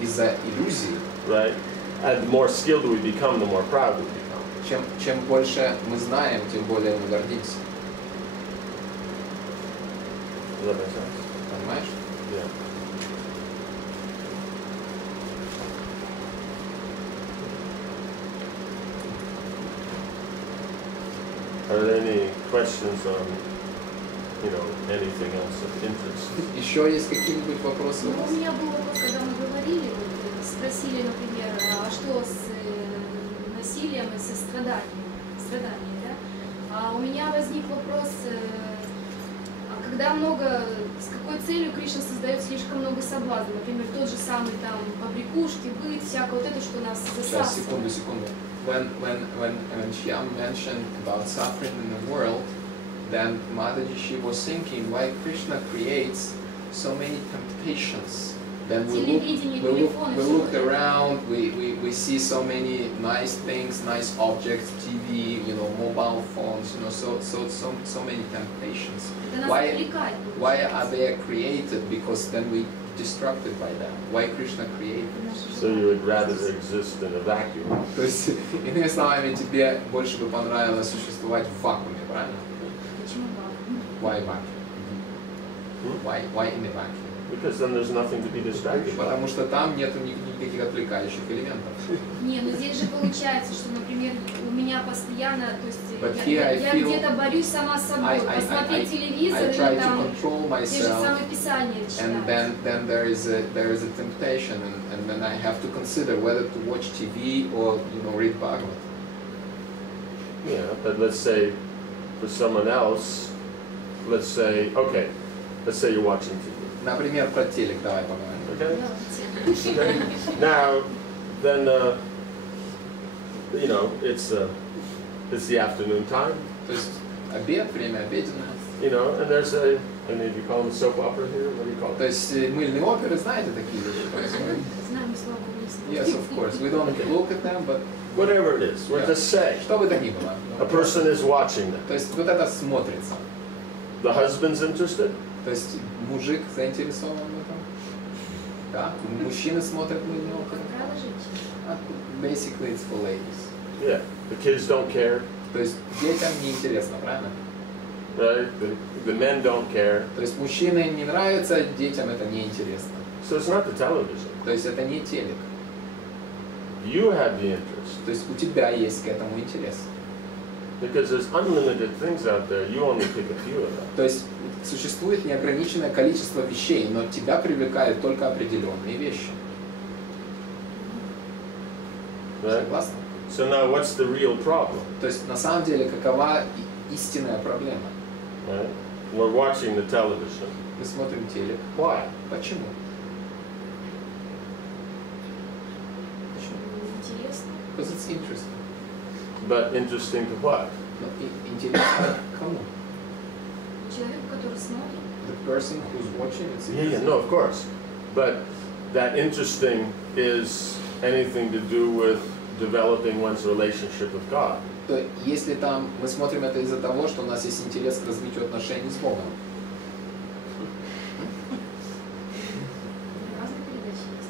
из-за иллюзий, right, and the more skilled we become, the more proud we become. чем больше мы знаем, тем более мы гордимся. Does that make sense? Понимаешь? Yeah. Are there any questions on, anything else of interest? Еще есть какие-нибудь вопросы у Ну, вас? у меня был вопрос, когда мы говорили, спросили, например, а что с насилием и со страданиями, да? А у меня возник вопрос, а когда с какой целью Кришна создает слишком много соблазна? Например, тот же самый там побрякушки, быт, всякое вот это, что нас Сейчас, засасывает. секунду. When Shyam mentioned about suffering in the world, then Mataji, she was thinking why Krishna creates so many temptations. Then we looked around, we see so many nice things, nice objects, TV, mobile phones, so many temptations. Why are they created? Because then we distracted by them. Why Krishna created? So you would rather exist in a vacuum. То есть, иными словами, тебе больше бы понравилось существовать в вакууме, правильно? Почему вакуум? Why vacuum? Why in a vacuum? Because then there's nothing to be distracted by. Потому что там нету никаких отвлекающих элементов. Не, ну здесь же получается, что, например, у меня постоянно, то есть я feel где-то борюсь сама с собой, посмотреть телевизор I или try to там control те же myself, самые писания and читать. then there is a temptation, and then I have to consider whether to watch TV or read Bhagavad. Yeah, but let's say for someone else, let's say you're watching TV. Например, про телек давай поговорим. Okay? Да. Okay. Now, then, it's the afternoon time. То есть обед, время обеденное. And there's do you call them soap opera here? What do you call То it? есть мыльные оперы, знаете, такие вещи происходят? Знаем, слава Богу, не Yes, of course. We don't look at them, but Whatever it is, we're just saying. что бы то ни было. A person is watching them. То есть вот это смотрится. The husband's interested, То есть мужик заинтересован в этом? Да? Мужчины смотрят на него? Как правило, женщины. Basically it's for ladies. Yeah, the kids don't care. То есть детям не интересно, правильно? Right? The men don't care. То есть мужчинам не нравится, детям это не интересно. So it's not the television. То есть это не телек. You have the interest. То есть у тебя есть к этому интерес. Because there's unlimited things out there, you only pick a few of them. То есть существует неограниченное количество вещей, но тебя привлекают только определенные вещи. Right? Согласны? So now what's the real problem? То есть на самом деле какова истинная проблема? Right? We're watching the television. Мы смотрим телек. Why? Почему? Интересно. Because it's interesting. But interesting to what? Но интересно кому? Человеку, который смотрит. The person who's watching it's Yeah, interesting. no, of course. But that interesting is anything to do with developing one's relationship with God. То если там мы смотрим это из-за того, что у нас есть интерес к развитию отношений с Богом. Разные передачи есть.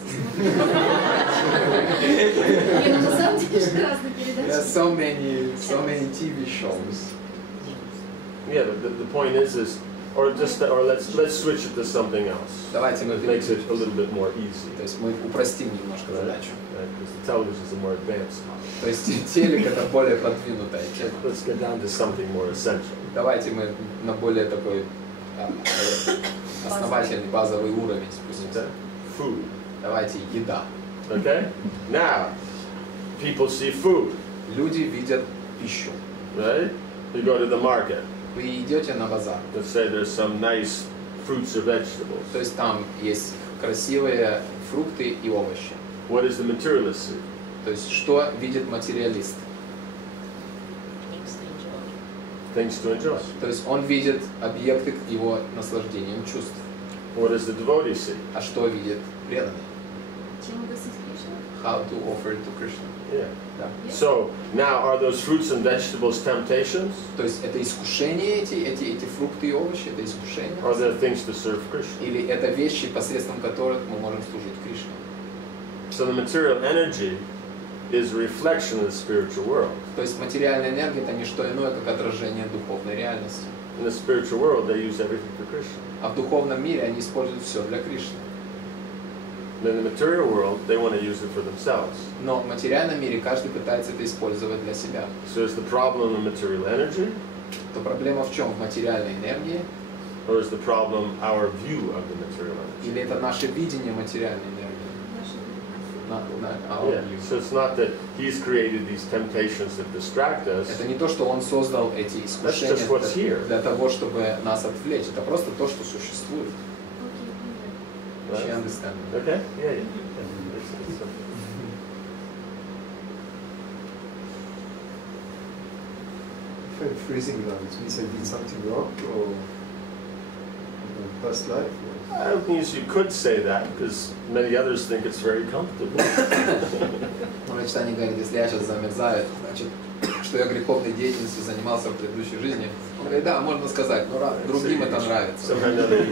Не, ну на самом деле же разные There are передачи. so many TV shows. Yeah, the point is or let's switch it to something else. Давайте мы It makes it a little bit more easy. То есть мы упростим немножко задачу. Because the television is a more advanced topic. То есть телек это более продвинутая тема. Let's get down to something more essential. Давайте мы на более такой основательный базовый уровень спустимся. Food. Давайте еда. Okay? Now, people see food, Люди видят пищу. right? You go to the market. Вы идете на базар. Let's say there's some nice fruits or vegetables. То есть там есть красивые фрукты и овощи. What does the materialist see? То есть что видит материалист? Things to enjoy. Things to enjoy. То есть он видит объекты к его наслаждениям чувств. What does the devotee see? А что видит преданный? Чем угостить Кришну? How to offer it to Krishna. Yeah. Да. So, now are those fruits and vegetables temptations? То есть это искушение, эти фрукты и овощи, это искушение? Or are there things to serve Krishna? Или это вещи, посредством которых мы можем служить Кришне? So the material energy is a reflection of the spiritual world. То есть материальная энергия это не что иное, как отражение духовной реальности. In the spiritual world, they use everything for Krishna. А в духовном мире они используют все для Кришны. And in the material world, they want to use it for themselves. Но в материальном мире каждый пытается это использовать для себя. So is the problem in material energy, То проблема в чем? В материальной энергии? or is the problem our view of the material energy? Или это наше видение материальной энергии? Our Yeah. view. So it's not that he's created these temptations that distract us. Это не то, что он создал эти искушения just what's here. для того, чтобы нас отвлечь. Это просто то, что существует. Right? She understand. Okay? Yeah, yeah. It's If I'm freezing now, it means I did something wrong or in my past life? Or? I don't think you could say that because many others think it's very comfortable. Мечтание говорит, если я сейчас замерзаю, значит, что я греховной деятельностью занимался в предыдущей жизни. Он говорит, да, можно сказать, но другим это нравится. Somehow or another,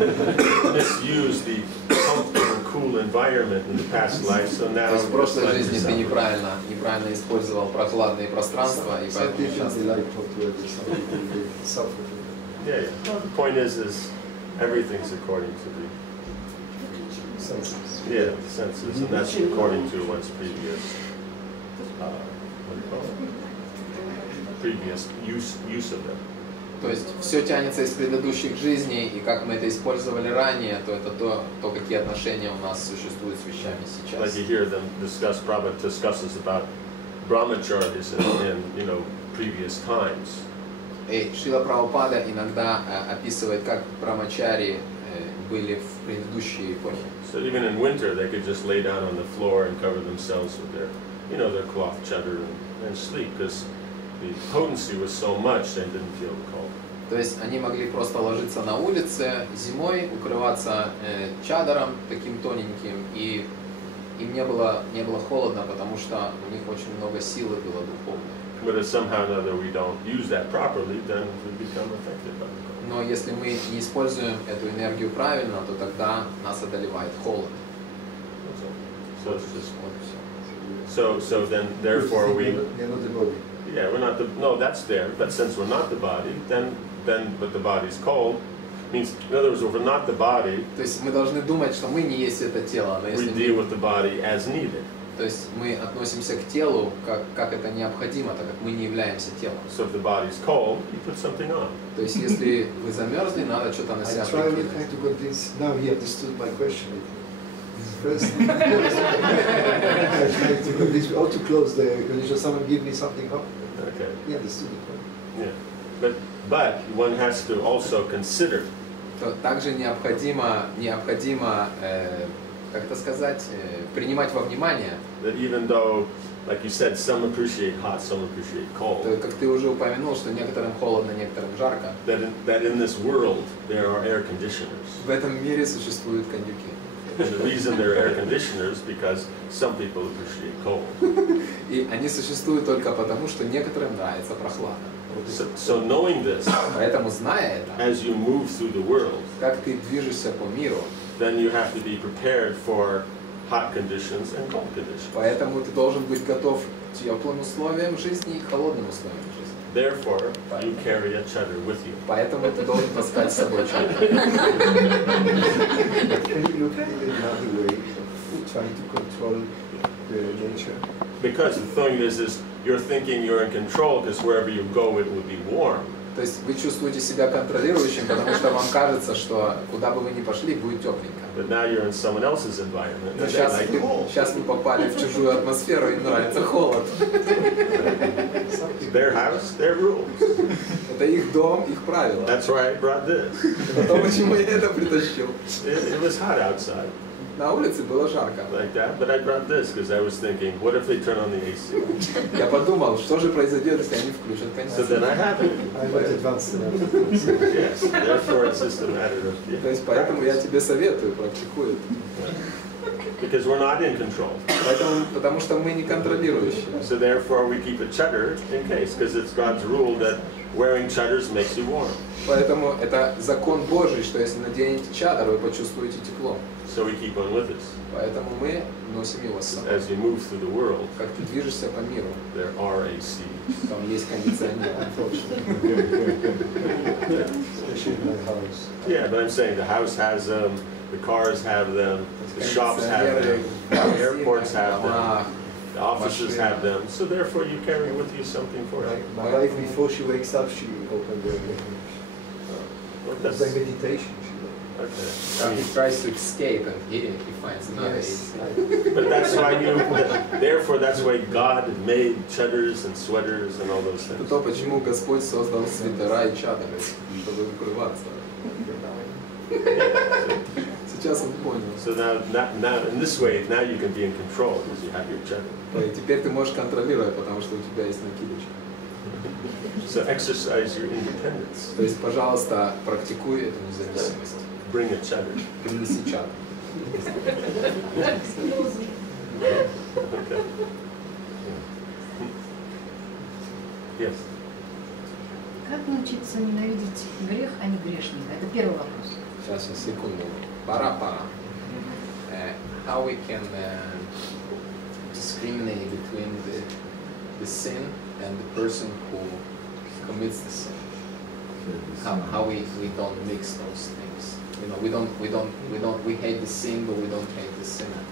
misused the comfortable, cool environment in the past life, so now То есть в прошлой it's like жизни ты yourself. неправильно использовал прохладные пространства, и Some поэтому people сейчас... they like hot weather, some people they suffer from it. Yeah, yeah. Well, the point is everything's according to the Senses. senses, and that's according to one's previous what do you call it? Previous use of them. То есть все тянется из предыдущих жизней, и как мы это использовали ранее, то это то какие отношения у нас существуют с вещами Like сейчас. you hear them discuss, Prabhupada discusses about brahmacharis in previous times. И Шрила Прабхупада иногда описывает, как брамачари были в предыдущей эпохе. So even in winter, they could just lay down on the floor and cover themselves with their cloth chadar and sleep because the potency was so much they didn't feel the cold. То есть они могли просто ложиться на улице зимой, укрываться чадором таким тоненьким, и им не было холодно, потому что у них очень много силы было духовной. But if somehow or another we don't use that properly, then we become affected by the cold. Но если мы не используем эту энергию правильно, то тогда нас одолевает холод. So it's just so then therefore we are not the body. Yeah, we're not the no, that's there, but since we're not the body, then but the body's cold means, in other words, if we're not the body, То есть мы должны думать, что мы не есть это тело, но we если deal with the body as needed. то есть мы относимся к телу как это необходимо, так как мы не являемся телом. So if the body's cold, you put something on. То есть если вы замерзли, надо что-то на себя I try прикинуть. to convince. Now he understood my question. First, I try to convince me, to close the air conditioner. Someone give me something hot. Okay. He understood it. Yeah. But one has to also consider. То также необходимо как это сказать, принимать во внимание. That even though, like you said, some appreciate hot, some appreciate cold. То, как ты уже упомянул, что некоторым холодно, некоторым жарко. That in this world there are air conditioners. В этом мире существуют кондюки. And the reason they're air conditioners because some people appreciate cold. И они существуют только потому, что некоторым нравится прохлада. So knowing this, Поэтому, зная это, as you move through the world, как ты движешься по миру, then you have to be prepared for hot conditions and cold conditions. поэтому ты должен быть готов к теплым условиям жизни и к холодным условиям жизни. Therefore, you carry a chadar with you. Поэтому ты должен таскать с собой чадр. Can you look at it another way of trying to control the nature? Because the thing is you're thinking you're in control because wherever you go it will be warm. То есть вы чувствуете себя контролирующим, потому что вам кажется, что куда бы вы ни пошли, будет тепленько. But now you're in someone else's environment Но and they like it cold. сейчас вы попали в чужую атмосферу, им нравится холод. Their house, their rules. Это их дом, их правила. That's why I brought this. Это то, почему я это притащил. It was hot outside На улице было жарко. like that, but I brought this because I was thinking, what if they turn on the AC? Я подумал, что же произойдет, если они включат So then кондиционер. I have it. I'm not advanced enough. Yes, therefore it's just a matter of То есть поэтому я тебе советую, практикуй это. because we're not in control. Поэтому, потому что мы не контролирующие. So therefore we keep a chadar in case, because it's God's rule that wearing chadars makes you warm. Поэтому это закон Божий, что если наденете чадр, вы почувствуете тепло. So we keep on with us. Поэтому мы носим его с собой. As you move through the world, Как ты движешься по миру, there are ACs. там есть кондиционер. Especially in my house. Yeah, but I'm saying the house has them, the cars have them, the shops have them, the airports have them, the offices have them. So therefore you carry with you something for it. My wife, before she wakes up, she opens the Well, That's that's, by meditation. okay. He tries to escape and he finds another Yes. But that's why therefore that's why God made chadars and sweaters and all those Это things. то, почему Господь создал свитера и чадры, чтобы укрываться. Сейчас он понял. So now in this way, now you can be in control because you have your chadar. И теперь ты можешь контролировать, потому что у тебя есть накидочка. So exercise your independence. То есть, пожалуйста, практикуй эту независимость. Bring a chadar. Принеси чадр. Okay. Yes. Как научиться ненавидеть грех, а не грешника? Это первый вопрос. Сейчас, секунду. Пора. How we can discriminate between the sin and the person who commits the sin? How we don't mix those things? You know, we hate the sin, but we don't hate the sinner.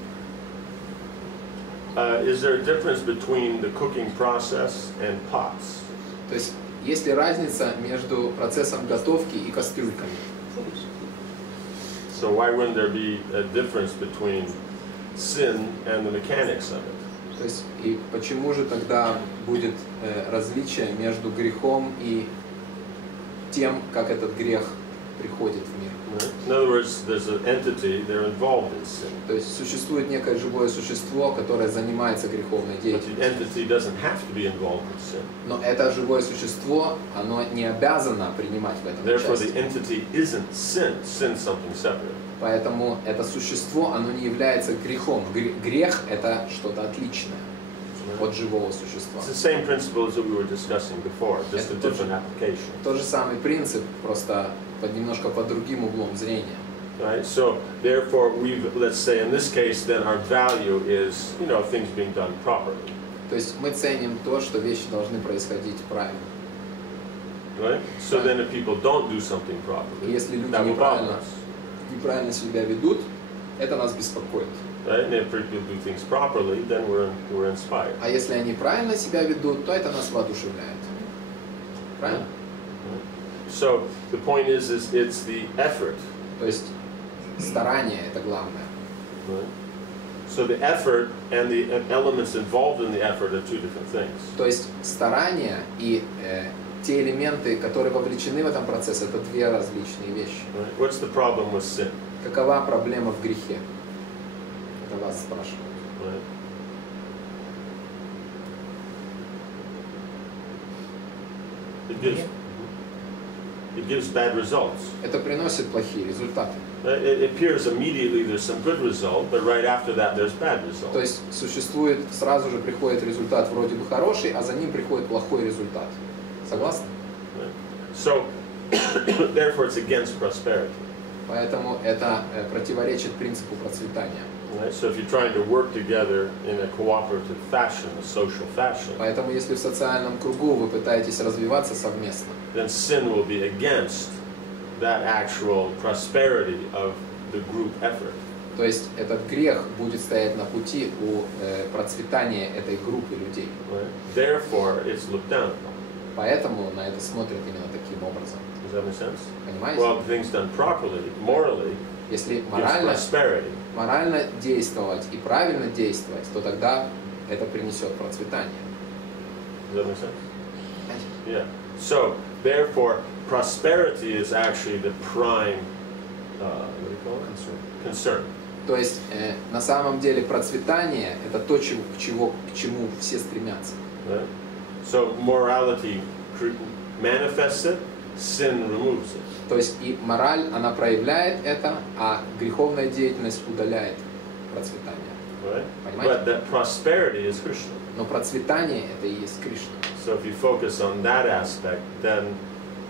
Is there a difference between the cooking process and pots? То есть, есть ли разница между процессом готовки и кастрюльками? So why wouldn't there be a difference between sin and the mechanics of it? То есть, и почему же тогда будет различие между грехом и тем, как этот грех приходит в мир? In other words, there's an entity, they're involved in sin. То есть существует некое живое существо, которое занимается греховной But the деятельностью. entity doesn't have to be involved in sin. Но это живое существо, оно не обязано принимать в этом Therefore, the участие. entity isn't sin. Sin's something separate. Поэтому это существо, оно не является грехом. Грех – это что-то отличное. от живого существа. It's the same principle as we were discussing before, just a different application. Тот же самый принцип, просто немножко под другим углом зрения. Right? So therefore, let's say in this case, then our value is, things being done properly. То есть мы ценим то, что вещи должны происходить правильно. Right? So then if people don't do something properly, если люди that will bother us. неправильно себя ведут, это нас беспокоит. Right? And if people do things properly, then we're inspired. А если они правильно себя ведут, то это нас воодушевляет. Правильно? So the point is it's the effort. То есть старание это главное. Right? So the effort and the elements involved in the effort are two different things. То есть старание и те элементы, которые вовлечены в этом процесс, это две различные вещи. Right? What's the problem with sin? Какова проблема в грехе? Это вас спрашивают. Right? It gives bad results. Это приносит плохие результаты. It appears immediately there's some good result, but right after that there's bad result. То есть существует, сразу же приходит результат вроде бы хороший, а за ним приходит плохой результат. Согласны? So, therefore it's against prosperity. Поэтому это противоречит принципу процветания. Right? So if you're trying to work together in a cooperative fashion, a social fashion, Поэтому если в социальном кругу вы пытаетесь развиваться совместно, then sin will be against that actual prosperity of the group effort. то есть этот грех будет стоять на пути у процветания этой группы людей. Right? Therefore, it's looked down upon. Поэтому на это смотрят именно таким образом. Does that make sense? Понимаете? Well, things done properly, morally, Если gives prosperity. морально действовать и правильно действовать, то тогда это принесет процветание. Does that make sense? Yeah. So, therefore, prosperity is actually the prime, what do you call it? Concern. То есть на самом деле процветание это то, к чему все стремятся. Right? So, morality manifests it, sin removes it. То есть и мораль, она проявляет это, а греховная деятельность удаляет процветание. Right? Понимаете? But that prosperity is Krishna. Но процветание это и есть Кришна. So if you focus on that aspect, then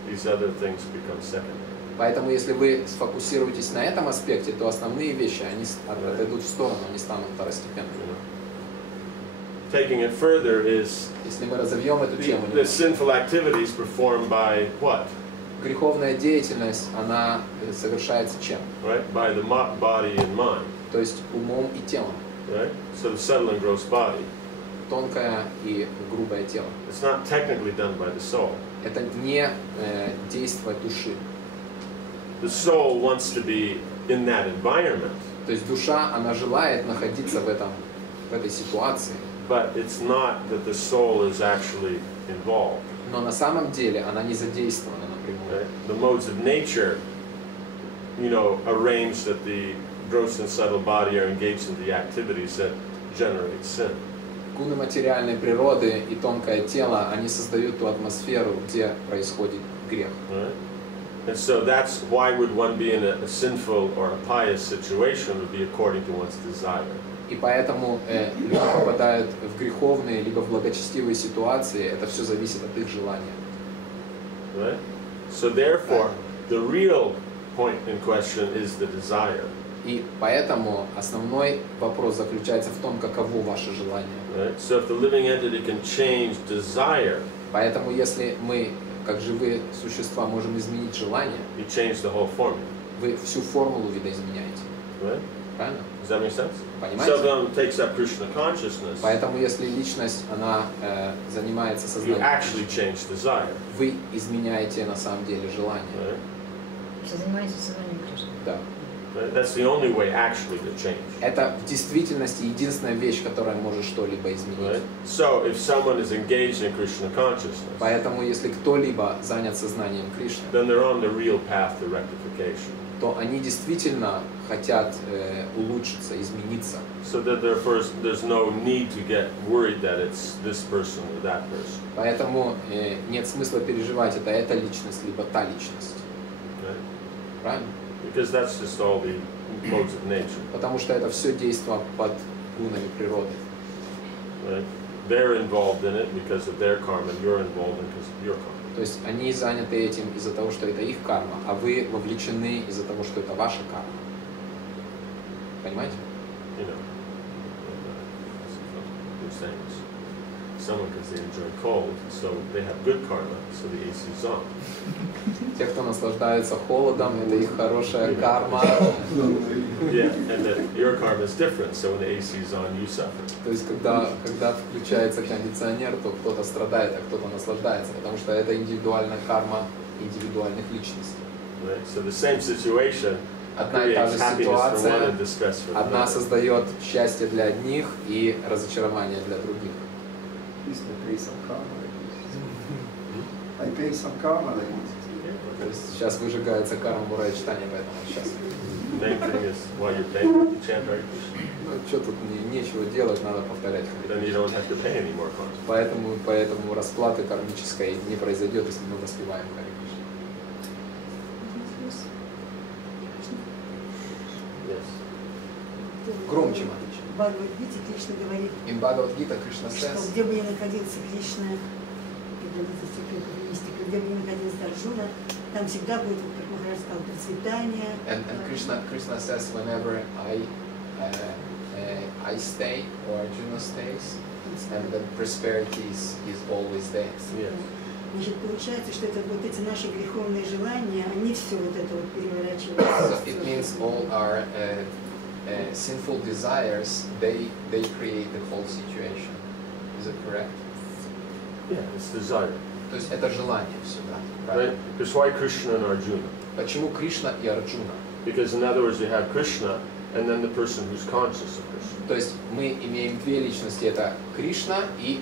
these other things become secondary. Поэтому если вы сфокусируетесь на этом аспекте, то основные вещи, они отойдут в сторону, они станут второстепенными. Taking it further is Если мы разовьем эту тему, the sinful activities performed by what? греховная деятельность, она совершается чем? Right? By the body and mind. То есть умом и телом. Right? So the subtle and gross body. Тонкое и грубое тело. It's not technically done by the soul. Это не действие души. The soul wants to be in that environment, То есть душа, она желает находиться в этой ситуации. but it's not that the soul is actually involved. Но на самом деле она не задействована напрямую. Right? The modes of nature, arrange that the gross and subtle body are engaged in the activities that generate sin. Гуны материальной природы и тонкое тело, они создают ту атмосферу, где происходит грех. Right? And so that's why would one be in a sinful or a pious situation would be according to one's desire. И поэтому люди попадают в греховные либо в благочестивые ситуации, это все зависит от их желания. Right? So therefore, the real point in question is the desire. И поэтому основной вопрос заключается в том, каково ваше желание. Right? So if the living entity can change desire, Поэтому если мы, как живые существа, можем изменить желание, you change the whole formula. вы всю формулу видоизменяете. Right? Правильно? Does that make sense? Понимаете? So if one takes up Krishna consciousness, Поэтому если личность, она занимается you сознанием, actually change desire. вы изменяете на самом деле желание. Right? Все занимается сознанием Кришны. Да. Right? That's the only way actually to change. Это в действительности единственная вещь, которая может что-либо изменить. Right? So if someone is engaged in Krishna consciousness, Поэтому если кто-либо занят сознанием Кришны, then they're on the real path to rectification. то они действительно хотят улучшиться, измениться. So that there's no need to get worried that it's this person or that person. Поэтому нет смысла переживать, это эта личность, либо та личность. Right? Правильно? Because that's just all the modes of nature. Потому что это все действо под гунами природы. Right? they're involved in it because of their karma, and you're involved in it because of your karma. То есть они заняты этим из-за того, что это их карма, а вы вовлечены из-за того, что это ваша карма. Понимаете? You know, you're saying someone because they enjoy cold, so they have good karma, so the AC is on. Те, кто наслаждается холодом, это их хорошая карма. Yeah, and then your karma is different, so when the AC is on, you suffer. То есть, когда включается кондиционер, то кто-то страдает, а кто-то наслаждается, потому что это индивидуальная карма индивидуальных личностей. Right? So the same situation Одна и та же creates happiness for one ситуация, and distress for одна another. создает счастье для одних и разочарование для других. At least I pay some karma like this. I pay some karma like this. То есть сейчас выжигается карма Мурая-читания, поэтому сейчас. Main thing is while you're paying, you chant Hare Krishna. Ну, что тут нечего делать, надо повторять. Then you don't have to pay any more karma. Поэтому расплаты кармической не произойдет, если мы воспеваем Харе Кришна. Yes. Громче, Матыч. В Бхагавад-гите Кришна говорит, In Bhagavad Gita, Krishna что says, где бы ни находился Кришна, где бы ни находился Арджуна, там всегда будет, как Махарадж сказал, процветание. and Krishna says, whenever I stay or Arjuna stays, and the prosperity is always there. Yes. Значит, получается, что это вот эти наши греховные желания, они все вот это вот So переворачивают. it means all our sinful desires, they create the whole situation. Is it correct? Yeah, it's desire. То есть это желание всегда. Right? Because why Krishna and Arjuna? Почему Кришна и Арджуна? Because in other words, you have Krishna and then the person who's conscious of Krishna. То есть мы имеем две личности, это Кришна и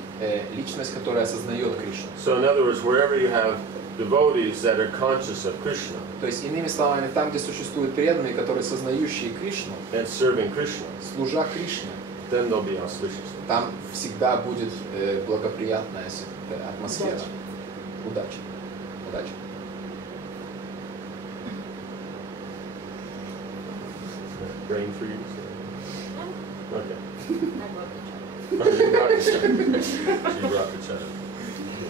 личность, которая осознает Кришну. So in other words, wherever you have devotees that are conscious of Krishna То есть, иными словами, там, где существуют преданные, которые сознающие Кришну, and serving Krishna, служа Кришне, then there'll be auspiciousness. там всегда будет благоприятная атмосфера. Удача. Удача. Grain for you? Okay. I brought the child. She brought the child.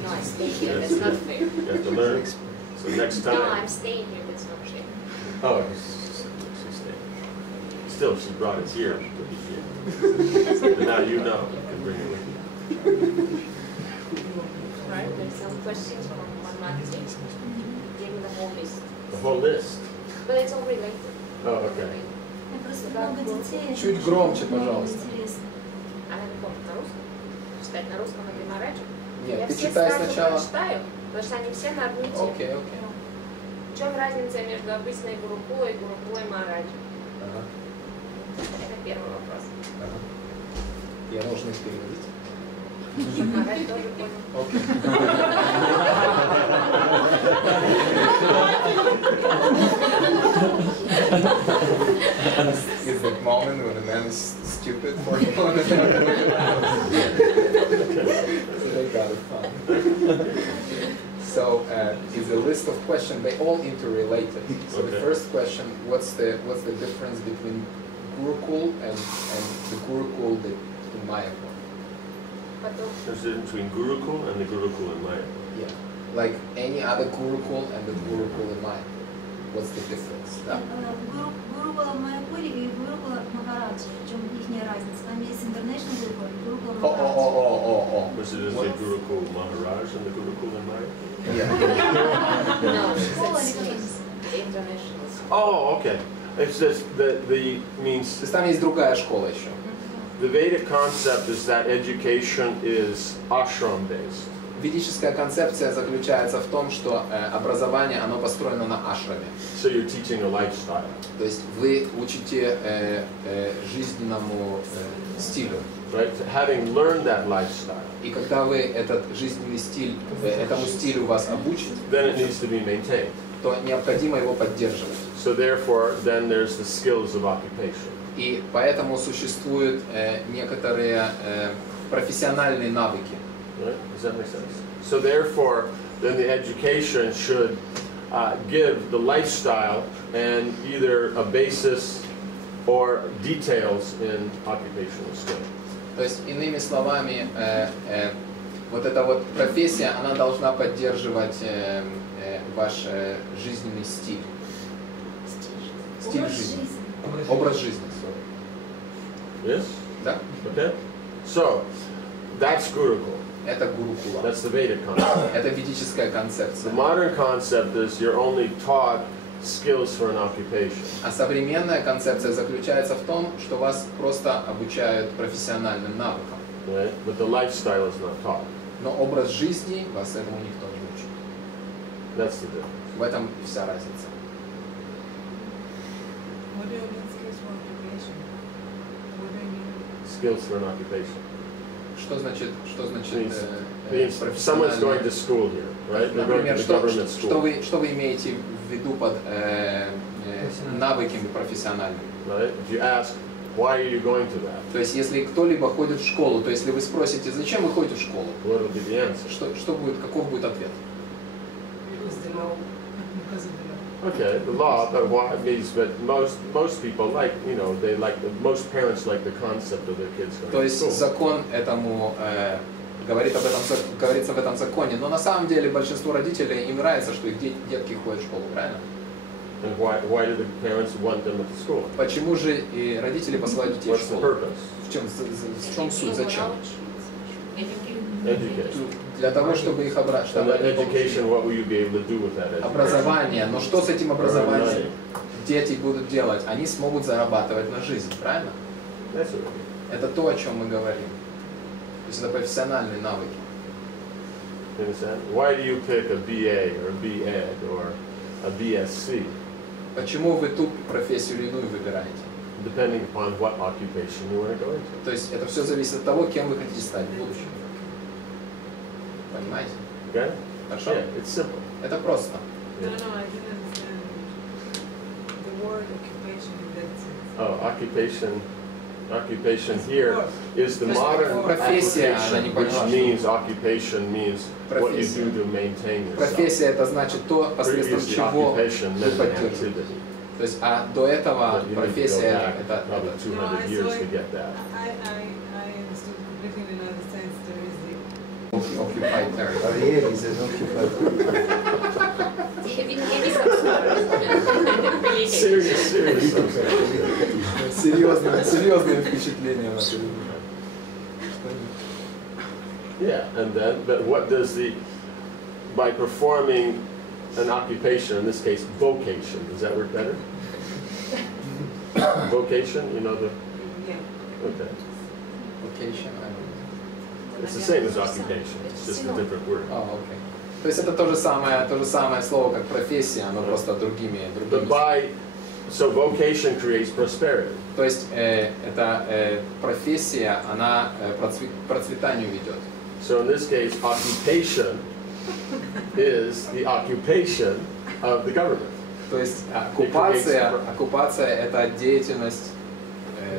No, I stay here, that's not fair. You have to learn. So next No, time. I'm staying here, that's not fair. Oh, she's staying. Still, she brought it here to be here. And now you know. You can bring it with you. Right, there's some questions from one month. Give me the whole list. The whole list. But it's all related. Oh, okay. Просто много детей. Чуть громче, пожалуйста. Интересно. А надо помнить на русском? Читать на русском и Махараджа? Нет, Я ты все читай сразу сначала. прочитаю, потому что они все на одну тему. Окей, окей. В чем разница между обычной гурукулой и гурукулой Махараджа? Ага, Это первый вопрос. ага. Я должен их переводить? Махарадж тоже понял. Окей. Is that moment when a man is stupid for a moment? So they got it fun. So it's a list of questions. They all interrelated. So the Okay. first question: what's the difference between Gurukul and the Gurukul that in Mayapur? Потом There's a difference between Gurukul and the Gurukul in Maya. Yeah, like any other Gurukul and the Gurukul in Mayapur. What's the difference? Да. Гурукула в Майяпуре и Гурукула Махараджа. В чем их разница? Там есть International Гурукула и Гурукула Махараджа. Oh. Was it just the Gurukul Maharaj and the Gurukul in Maya? Yeah. no, she Школа said или Smith, the international school. Oh, okay. It's just the То means есть там есть другая школа еще. the Vedic concept is that education is ashram based. Ведическая концепция заключается в том, что образование, оно построено на ашраме. So you're teaching a lifestyle. То есть вы учите жизненному стилю. Right? Having learned that lifestyle, И когда вы этот жизненный стиль, этому стилю вас обучите, then it needs to be maintained. то необходимо его поддерживать. So therefore, then there's the skills of occupation. И поэтому существуют некоторые профессиональные навыки. Right? Does that make sense? So therefore, then the education should give the lifestyle and either a basis or details in occupational skill. То есть, иными словами, вот эта вот профессия, она должна поддерживать ваш жизненный стиль. Стиль жизни. Образ жизни. Yes? Да? Okay. So, that's Gurukul. Это гурукула. That's the Vedic concept. Это ведическая The концепция. modern concept is you're only taught skills for an occupation. А современная концепция заключается в том, что вас просто обучают профессиональным навыкам. Right? But the lifestyle is not taught. Но образ жизни вас этому никто не учит. That's the difference. В этом и вся разница. What do you mean skills for occupation? What do you mean? Skills for an occupation. Что значит Means someone's going to school here, right? They're going to Например, the government school. что вы имеете в виду под навыками профессиональными? Right? If you ask, why are you going to that? То есть, если кто-либо ходит в школу, то если вы спросите, зачем вы ходите в школу, What will be the answer? каков будет ответ? Because the law. Because of the law. Okay, the law, but why means, but most people like, you know, most parents like the concept of their kids То going to есть school. закон этому говорится в этом законе, но на самом деле большинству родителей им нравится, что их детки ходят в школу, правильно? And why do the parents want them at the school? Почему же и родители посылают детей в What's the школу? purpose? В чем суть? Зачем? Education. Для того, чтобы их And that education, what will you be able to do with that education? образование. Но что с этим образованием дети будут делать? Они смогут зарабатывать на жизнь, правильно? That's what it Это то, о чем мы говорим. То есть это профессиональные навыки. means. You understand? Why do you pick a BA or a B.Ed or a BSc? Почему вы ту профессию или иную выбираете? Depending upon what occupation you want to go into. То есть это все зависит от того, кем вы хотите стать в будущем. Понимаете? Okay? Хорошо? Yeah, it's simple. Это просто. No, I didn't understand the word occupation in that sense. Oh, occupation here is the То есть modern профессия, она не application, which поняла, means occupation means what you Профессия. do to maintain yourself. Профессия это значит то, посредством Previously, чего occupation вы meant an поддерживаете. activity. То есть, а до этого But you need to go профессия back это probably 200 years to get that. I understood completely in another sense. There is the occupied territory. Ariel is an occupied. Serious. Серьезное впечатление на это. Yeah, and then, but what does by performing an occupation, in this case, vocation, does that work better? Vocation, you know the, yeah. okay. Vocation. It's the same as occupation, it's just a different word. Окей. То есть это то же самое слово, как профессия, но просто другими. But so vocation creates prosperity. То есть эта профессия, она процветанию ведет. So in this case, occupation is the occupation of the government. То есть оккупация это деятельность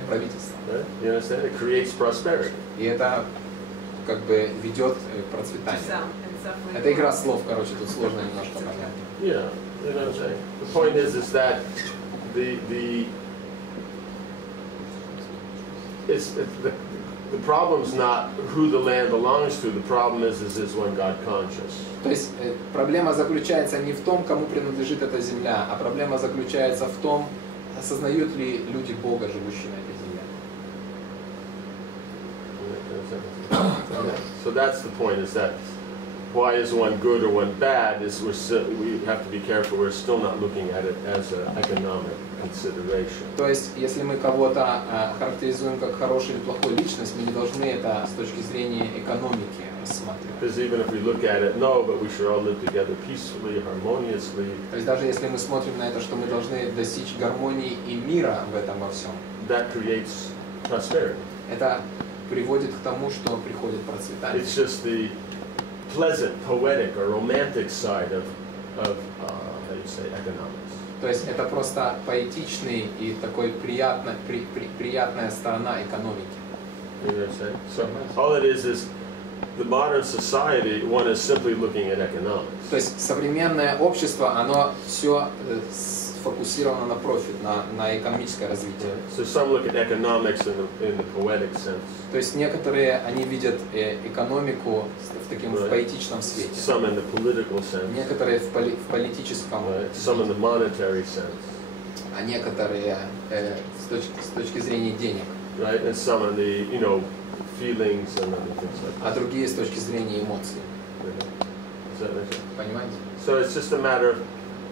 правительства. Right? You understand? It creates prosperity. И это как бы ведет к процветанию. Это игра слов, короче, тут сложно немножко понять. Yeah, you know what I'm saying? The point is that the problem's not who the land belongs to. The problem is one God conscious. То есть проблема заключается не в том, кому принадлежит эта земля, а проблема заключается в том, осознают ли люди Бога, живущие на этой земле. So that's the point, is that why is one good or one bad, is we have to be careful, we're still not looking at it as an economic consideration. То есть, если мы кого-то характеризуем как хорошую или плохую личность, мы не должны это с точки зрения экономики рассматривать. Because even if we look at it, no, but we should all live together peacefully, harmoniously. То есть, даже если мы смотрим на это, что мы должны достичь гармонии и мира в этом во всем, That creates prosperity. это приводит к тому, что приходит процветание. It's just the pleasant, poetic, or romantic side of how do you say, economics. То есть это просто поэтичный и такой приятная сторона экономики. You know what I'm saying? So all it is the modern society, one is simply looking at economics. То есть современное общество, оно все фокусировано на профит, на экономическое развитие. So some look at economics in the poetic sense. То есть некоторые, они видят экономику в таком в поэтичном свете. Some in the political sense. Некоторые в политическом. Some in the monetary sense. А некоторые с точки зрения денег. Right, and some in the feelings and other things like that. А другие с точки зрения эмоций. Does that make sense? Понимаете? So it's just a matter of,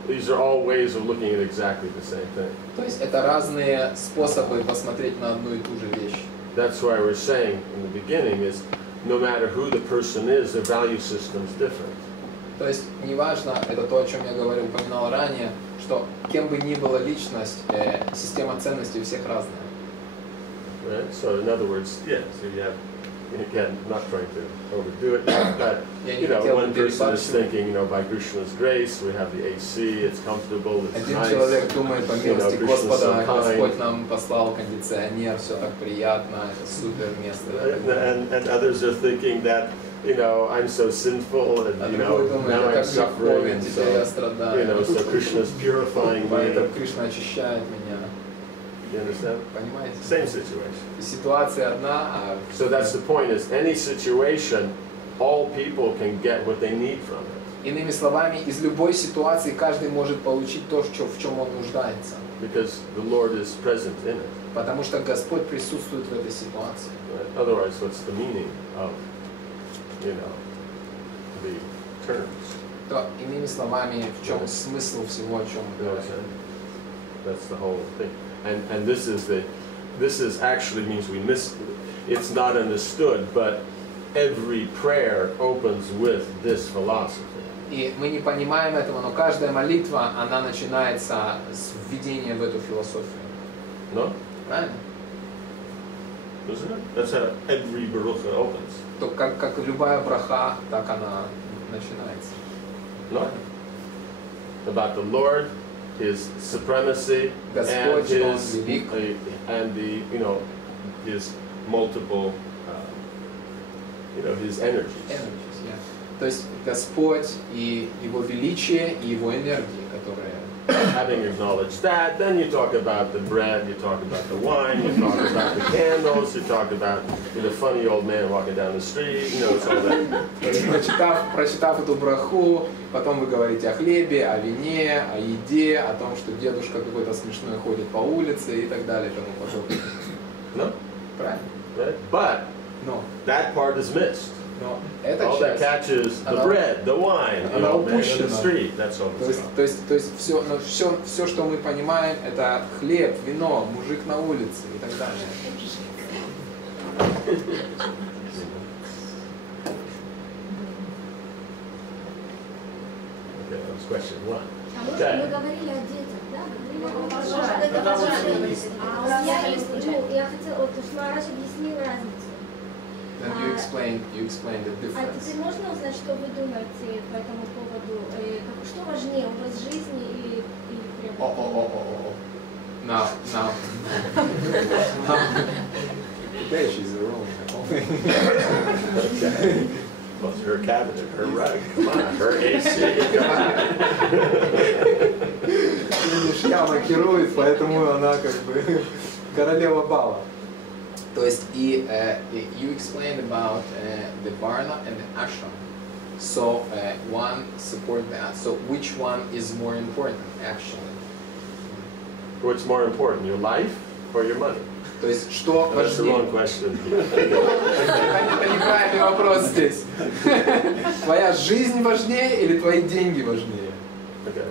these are all ways of looking at exactly the same thing. То есть это разные способы посмотреть на одну и ту же вещь. That's why we're saying in the beginning is, no matter who the person is, their value system is different. То есть неважно, это то, о чем я говорил, упоминал ранее, что кем бы ни была личность, система ценностей у всех разная. Right? So in other words, yeah, so you have, again, not trying to overdo it, but one person is thinking, by Krishna's grace, we have the AC, it's comfortable, it's Один nice. человек думает, по милости Krishna's so Господа, kind. Господь нам послал кондиционер, все так приятно, это супер место. And others are thinking that, I'm so sinful, and now I'm suffering, and so Krishna's purifying me. Поэтому Кришна очищает меня. You understand? Понимаете? Same situation. Ситуация одна, а... So that's the point, is any situation, all people can get what they need from it. Иными словами, из любой ситуации каждый может получить то, в чем он нуждается. Because the Lord is present in it. Потому что Господь присутствует в этой ситуации. Right? Otherwise, what's the meaning of, the terms? То, иными словами, в чем смысл всего, о чем мы говорим? That's the whole thing. And this is actually means it's not understood, but every prayer opens with this philosophy. И мы не понимаем этого, но каждая молитва, она начинается с введения в эту философию. No? Правильно? Isn't it? That's how every barucha opens. То как любая браха, так она начинается. No? About the Lord, His supremacy, and His multiple, His energies. Yeah. То есть Господь и Его величие, и Его энергии, которые... Having acknowledged that, then you talk about the bread, you talk about the wine, you talk about the candles, you talk about the funny old man walking down the street, it's all that. Прочитав эту браху, потом вы говорите о хлебе, о вине, о еде, о том, что дедушка какой-то смешной ходит по улице и так далее и тому подобное. No? Правильно? Right? But Но that part is missed. Но эта all that часть, catches the bread, the wine, the old man on the street. That's all it's about. То есть все, что мы понимаем, это хлеб, вино, мужик на улице и так далее. Okay, that was question one. Мы говорили о детях, да? Я хотела, Махарадж объяснил разницу. Then you explain the difference. А теперь можно узнать, что вы думаете по этому поводу? Что важнее, образ жизни или приобретение? Now. There she's the wrong. Okay. Well, it's her cabinet, her rug, come on, her AC, come on. Я маркирует, поэтому она как бы королева бала. То есть you explained about the Varna and the Ashram. So one support that. So which one is more important actually? What's more important, your life or your money? То есть что That's the важнее? wrong question. Это неправильный вопрос здесь. Твоя жизнь важнее или твои деньги важнее? Okay.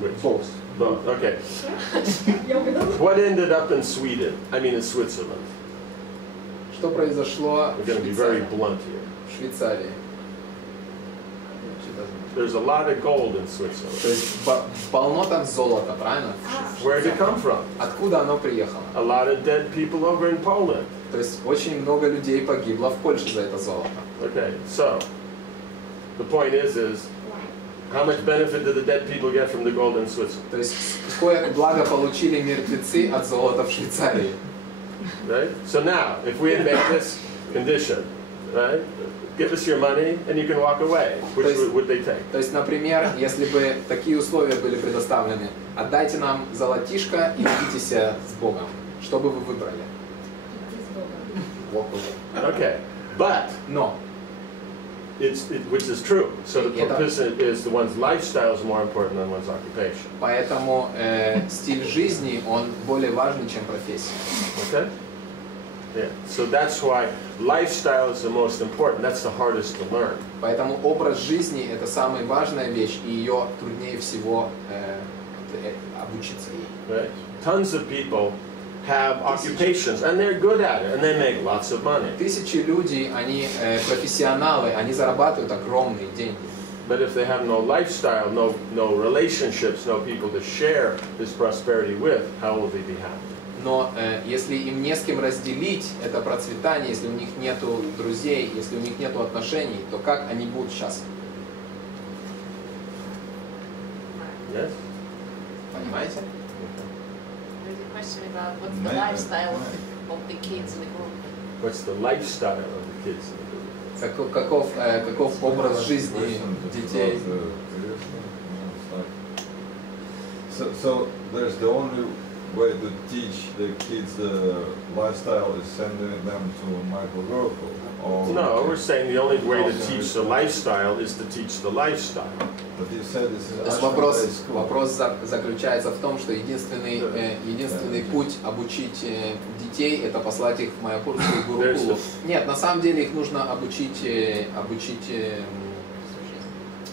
Which? Both. Both. Okay. What ended up in Sweden? I mean, in Switzerland. Что произошло We're going to be very blunt here. в Швейцарии? There's a lot of gold in Switzerland. То есть полно там золота, правильно? Where did it come from? Откуда оно приехало? A lot of dead people over in Poland. То есть очень много людей погибло в Польше за это золото. Okay, so the point is how much benefit did the dead people get from the gold in Switzerland? То есть какое благо получили мертвецы от золота в Швейцарии? Right? So now, if we had made this condition, right? Give us your money and you can walk away. Which would they take? То есть, например, если бы такие условия были предоставлены, отдайте нам золотишко и идите с Богом. Что бы вы выбрали? Walk away. Okay, but Но which is true. So the person is the one's lifestyle is more important than one's occupation. Поэтому стиль жизни он более важен, чем профессия. Okay. Yeah. So that's why lifestyle is the most important. That's the hardest to learn. Поэтому образ жизни это самая важная вещь, и ее труднее всего обучиться ей. Right. Tons of people have occupations and they're good at it and they make lots of money. Тысячи людей, они профессионалы, они зарабатывают огромные деньги. But if they have no lifestyle, no relationships, no people to share this prosperity with, how will they be happy? Но если им не с кем разделить это процветание, если у них нету друзей, если у них нету отношений, то как они будут счастливы? Yes? Понимаете? There's a question about what's the lifestyle of the kids in the group. What's the lifestyle of the kids in the group? Каков образ жизни детей? So there's the only way to teach the kids the lifestyle is sending them to Michael Gurukul. No, we're saying the only way to teach the lifestyle is to teach the lifestyle. But you said this is То есть вопрос заключается в том, что единственный путь обучить детей это послать их в Майяпурскую Гурукулу. Нет, на самом деле их нужно обучить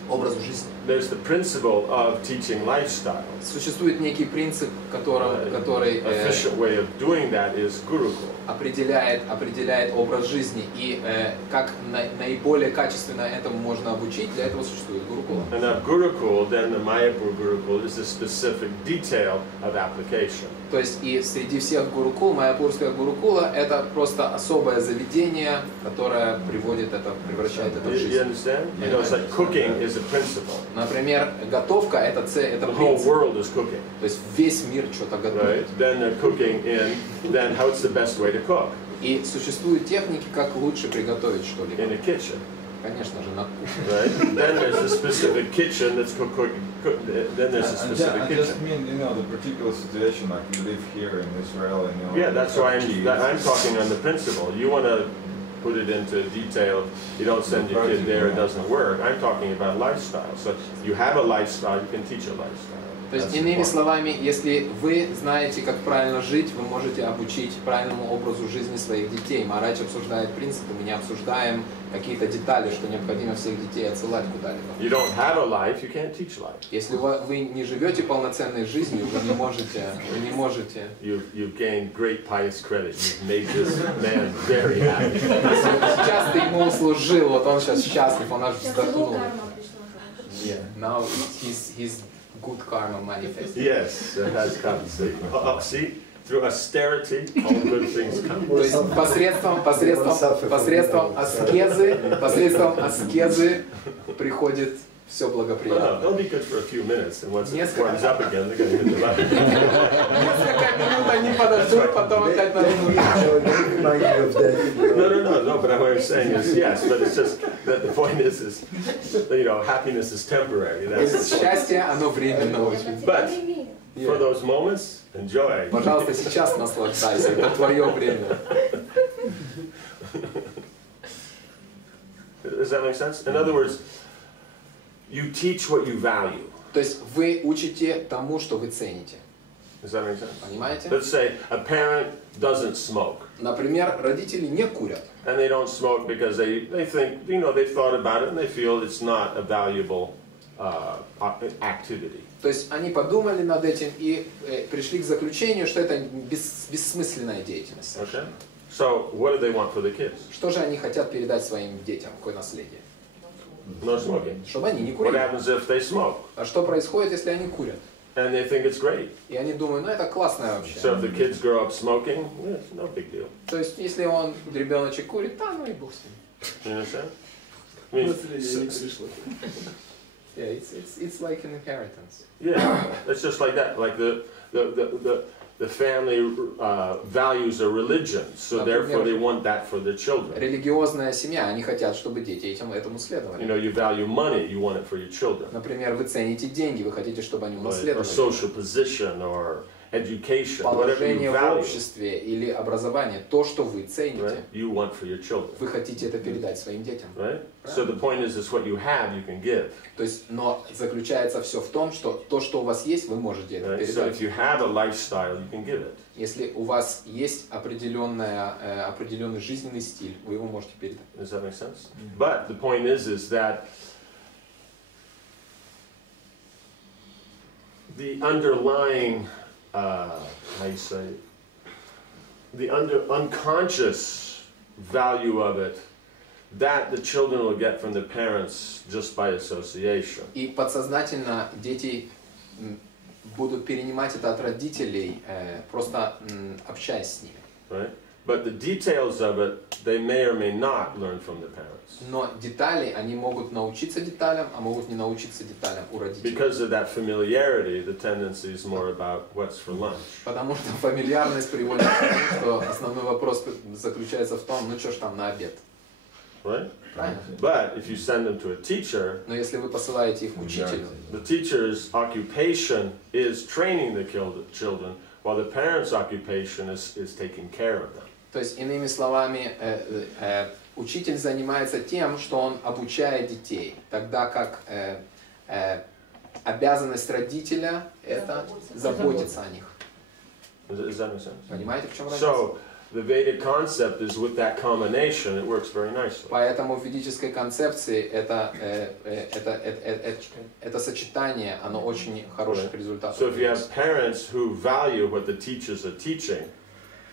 образу жизни. There's the principle of teaching lifestyle. Существует некий принцип, который efficient way of doing that is Gurukul. определяет образ жизни, и как наиболее качественно этому можно обучить, для этого существует Гурукула. And that Gurukul, then the Mayapur Gurukul, is a specific detail of application. То есть и среди всех Гурукул, Майяпурская Гурукула это просто особое заведение, которое превращает это в жизнь. You understand? You know, it's like cooking is a principle. Например, готовка это The whole принцип. world is cooking. То есть весь мир что-то готовит. Right? Then they're cooking then how's the best way to cook? И существуют техники, как лучше приготовить что-либо. In a kitchen. Конечно же, на кухне. Right? Then there's a specific kitchen that's then there's a specific I kitchen. just mean, you know, the particular situation, like you live here in Israel and you know. Yeah, that's why I'm talking on the principle. You want to put it into detail. You don't send your kid there, it doesn't work. I'm talking about lifestyle. So you have a lifestyle, you can teach a lifestyle. То есть, иными словами, если вы знаете, как правильно жить, вы можете обучить правильному образу жизни своих детей. Марач обсуждает принципы, мы не обсуждаем какие-то детали, что необходимо всех детей отсылать куда-либо. You don't have a life, you can't teach life. Если вы не живете полноценной жизнью, вы не можете. You've gained great pious credit. You've made this man very happy. Сейчас ты ему услужил, вот он сейчас счастлив, он аж вздохнул. Yeah, now he's good karma manifest. Yes, that has come. See, through austerity, all good things come. То есть посредством аскезы приходит все благоприятно. They'll be good for a few minutes, and once it warms up again, they're going to hit the button. Несколько минут они подождут, потом опять нажмут. No. But what I'm saying is yes, but it's just that the point is you know, happiness is temporary. Счастье, оно временно очень. But for those moments, enjoy. Пожалуйста, сейчас наслаждайся, это твое время. Does that make sense? In other words, you teach what you value. То есть вы учите тому, что вы цените. Does that make sense? Понимаете? Let's say a parent doesn't smoke. Например, родители не курят. And they don't smoke because they think, you know, they've thought about it and they feel it's not a valuable activity. То есть они подумали над этим и пришли к заключению, что это бессмысленная деятельность. Okay. So what do they want for the kids? Что же они хотят передать своим детям, какое наследие? No smoking. Чтобы они не What курили. happens if they smoke? А что происходит, если они курят? And they think it's great. И они думают, ну это классно вообще. So if the kids grow up smoking, it's no big deal. То есть, если ребеночек курит, да, ну и бог с ним. You understand? I mean, Yeah, it's like an inheritance. yeah, it's just like that. Like the the family values a religion, so therefore they want that for their children. Религиозная семья, они хотят, чтобы дети этому следовали. You know, you value money, you want it for your children. Например, вы цените деньги, вы хотите, чтобы они унаследовали. Or social position, or education, whatever you Положение в value, обществе или образование, то, что вы цените, right? You want for your children. вы хотите это передать своим детям. Right? So the point is what you have, you can give. То есть, но заключается все в том, что то, что у вас есть, вы можете это Right? So передать. if you have a lifestyle, you can give it. Если у вас есть определенный жизненный стиль, вы его можете передать. Does that make sense? But the point is that the underlying, how you say, the unconscious value of it, that the children will get from the parents just by association. И подсознательно дети будут перенимать это от родителей, просто общаясь с ними. Right? But the details of it, they may or may not learn from the parents. Но детали, они могут научиться деталям, а могут не научиться деталям у родителей. Because of that familiarity, the tendency is more about what's for lunch. Потому что фамильярность приводит к тому, что основной вопрос заключается в том, ну что ж там на обед. Right? Правильно? But if you send them to a teacher, Но если вы посылаете их к учителю, the teacher's occupation is training the children, while the parent's occupation is taking care of them. то есть, иными словами, учитель занимается тем, что он обучает детей, тогда как обязанность родителя – это заботиться о них. Does that make sense? Понимаете, в чем разница? So, the Vedic concept is with that combination, it works very nicely. Поэтому в ведической концепции это сочетание, оно очень хороших результатов. So if you have parents who value what the teachers are teaching,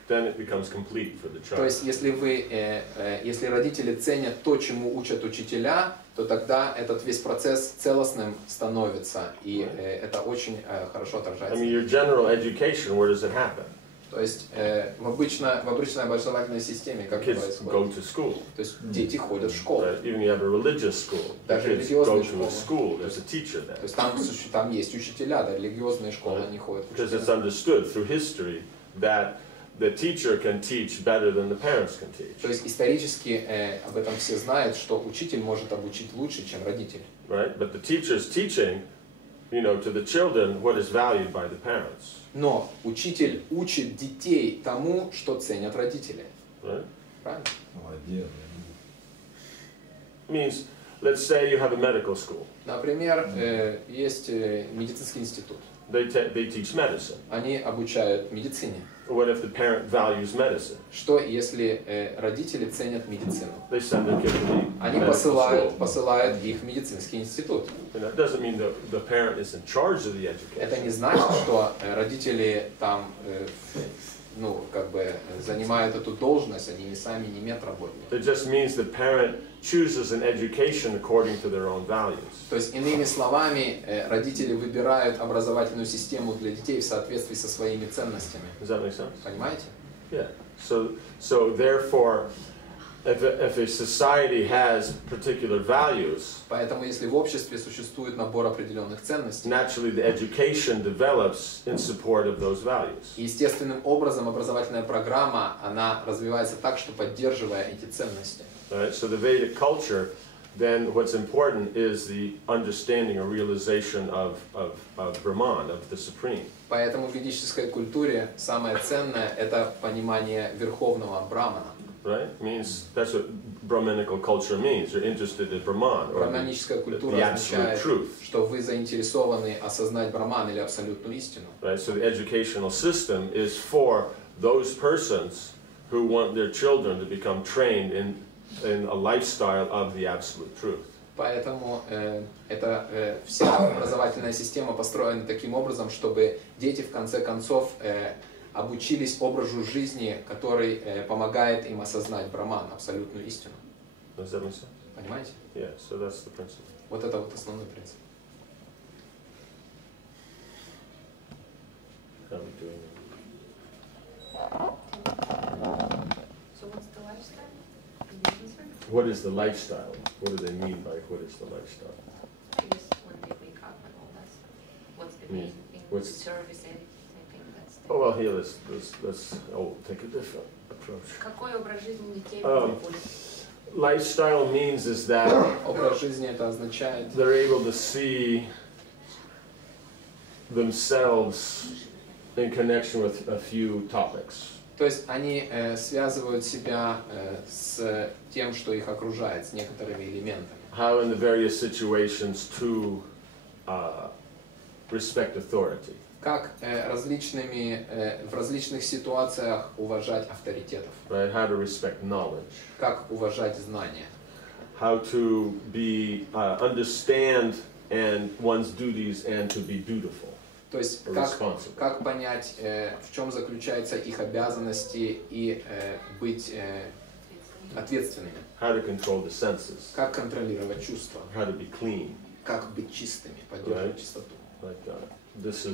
then it becomes complete for the То child. есть, если родители ценят то, чему учат учителя, то тогда этот весь процесс целостным становится, и это очень хорошо I отражается. mean, your general education, where does it happen? То есть в обычной образовательной системе как это Kids go происходит? to school. То есть дети ходят в школу. Right? Even you have a religious school. The Даже kids go религиозные to a школы. school. There's a teacher there. То есть там есть учителя, да, религиозные школы, они ходят в Because it's учителя. understood through history that the teacher can teach better than the parents can teach. То есть исторически об этом все знают, что учитель может обучить лучше, чем родитель. Right? But the teacher's teaching, you know, to the children what is valued by the parents. Но учитель учит детей тому, что ценят родители. Right? Правильно? Молодец. Means, let's say you have a medical school. Например, есть медицинский институт. They teach medicine. Они обучают медицине. What if the parent values medicine? Что если родители ценят медицину? They send their kid to the Они medical school. посылают их в медицинский институт. And that doesn't mean the parent is in charge of the Это education. не значит, что родители там занимают эту должность, они сами не медработники. It just means the parent chooses an education according to their own values. То есть, иными словами, родители выбирают образовательную систему для детей в соответствии со своими ценностями. Does that make sense? Понимаете? Yeah. So therefore, if a society has particular values, Поэтому, если в обществе существует набор определенных ценностей, naturally the education develops in support of those values. естественным образом образовательная программа, она развивается так, что поддерживая эти ценности. Right? So the Vedic culture, then what's important is the understanding or realization of Brahman, of the Supreme. Поэтому в ведической культуре самое ценное – это понимание верховного Брамана. Right? Means that's what Brahminical culture means. You're interested in Brahman or Браманическая культура the absolute означает, truth. что вы заинтересованы осознать Браман или абсолютную истину. Right? So the educational system is for those persons who want their children to become trained in a lifestyle of the absolute truth. Поэтому вся образовательная система построена таким образом, чтобы дети в конце концов обучились образу жизни, который помогает им осознать Браман, абсолютную истину. Does that make sense? Понимаете? Yeah, so that's the principle. Вот это вот основной принцип. How are we doing? So what's the lifestyle? Can you answer? What is the lifestyle? What do they mean by what is the lifestyle? I guess when they wake up and all that stuff. What's the main thing? What's- Service, ethics, I think that's the Oh, well, here, let's take a different approach. Какой образ жизни детей будет? Lifestyle means is that Образ жизни это означает, they're able to see themselves in connection with a few topics. то есть они связывают себя с тем, что их окружает, с некоторыми элементами. How in the various situations to respect authority. Как в различных ситуациях уважать авторитетов. Right? How to respect knowledge. Как уважать знания. How to be understand and one's duties and to be dutiful. То есть or как responsible. понять, в чем заключаются их обязанности и быть ответственными. How to control the senses. Как контролировать чувства. How to be clean. Как быть чистыми, поддерживать Right. чистоту. Like this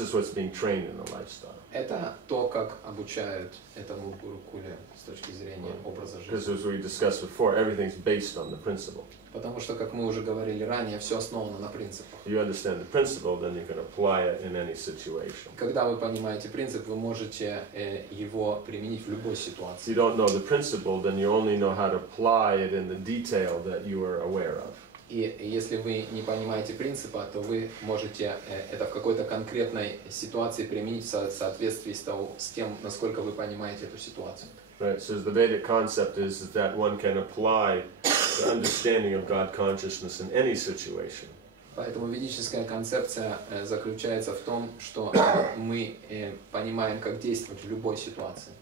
is what's being trained in the lifestyle. Это то, как обучают этому в гурукуле с точки зрения образа Because жизни. as we discussed before, everything's based on the principle. Потому что, как мы уже говорили ранее, все основано на принципах. You understand the principle, then you can apply it in any situation. Когда вы понимаете принцип, вы можете его применить в любой If ситуации. you don't know the principle, then you only know how to apply it in the detail that you are aware of. И если вы не понимаете принципа, то вы можете это в какой-то конкретной ситуации применить в соответствии с тем, насколько вы понимаете эту ситуацию. Right. So the Vedic concept is that one can apply the understanding of God consciousness in any situation. Поэтому ведическая концепция заключается в том, что мы понимаем, как действовать в любой ситуации.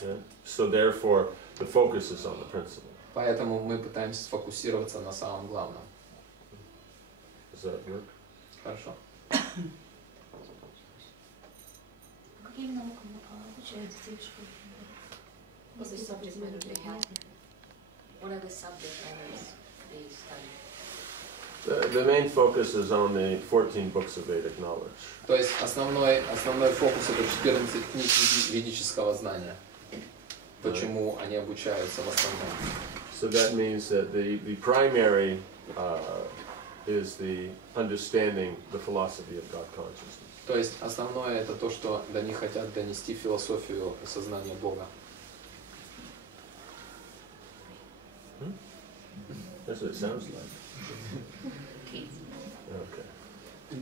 Yeah? So therefore, the focus is on the principle. Поэтому мы пытаемся сфокусироваться на самом главном. Does that work? Хорошо. Каким наукам обучают детей в школе? What's the subject matter they have? What are the subject matters they study? The main focus is on the 14 books of Vedic knowledge. То есть основной фокус это 14 книг ведического знания. Почему они обучаются в основном? So that means that the primary is the understanding the philosophy of God consciousness. То есть основное это то, что они хотят донести философию сознания Бога. That's what it sounds like. Okay.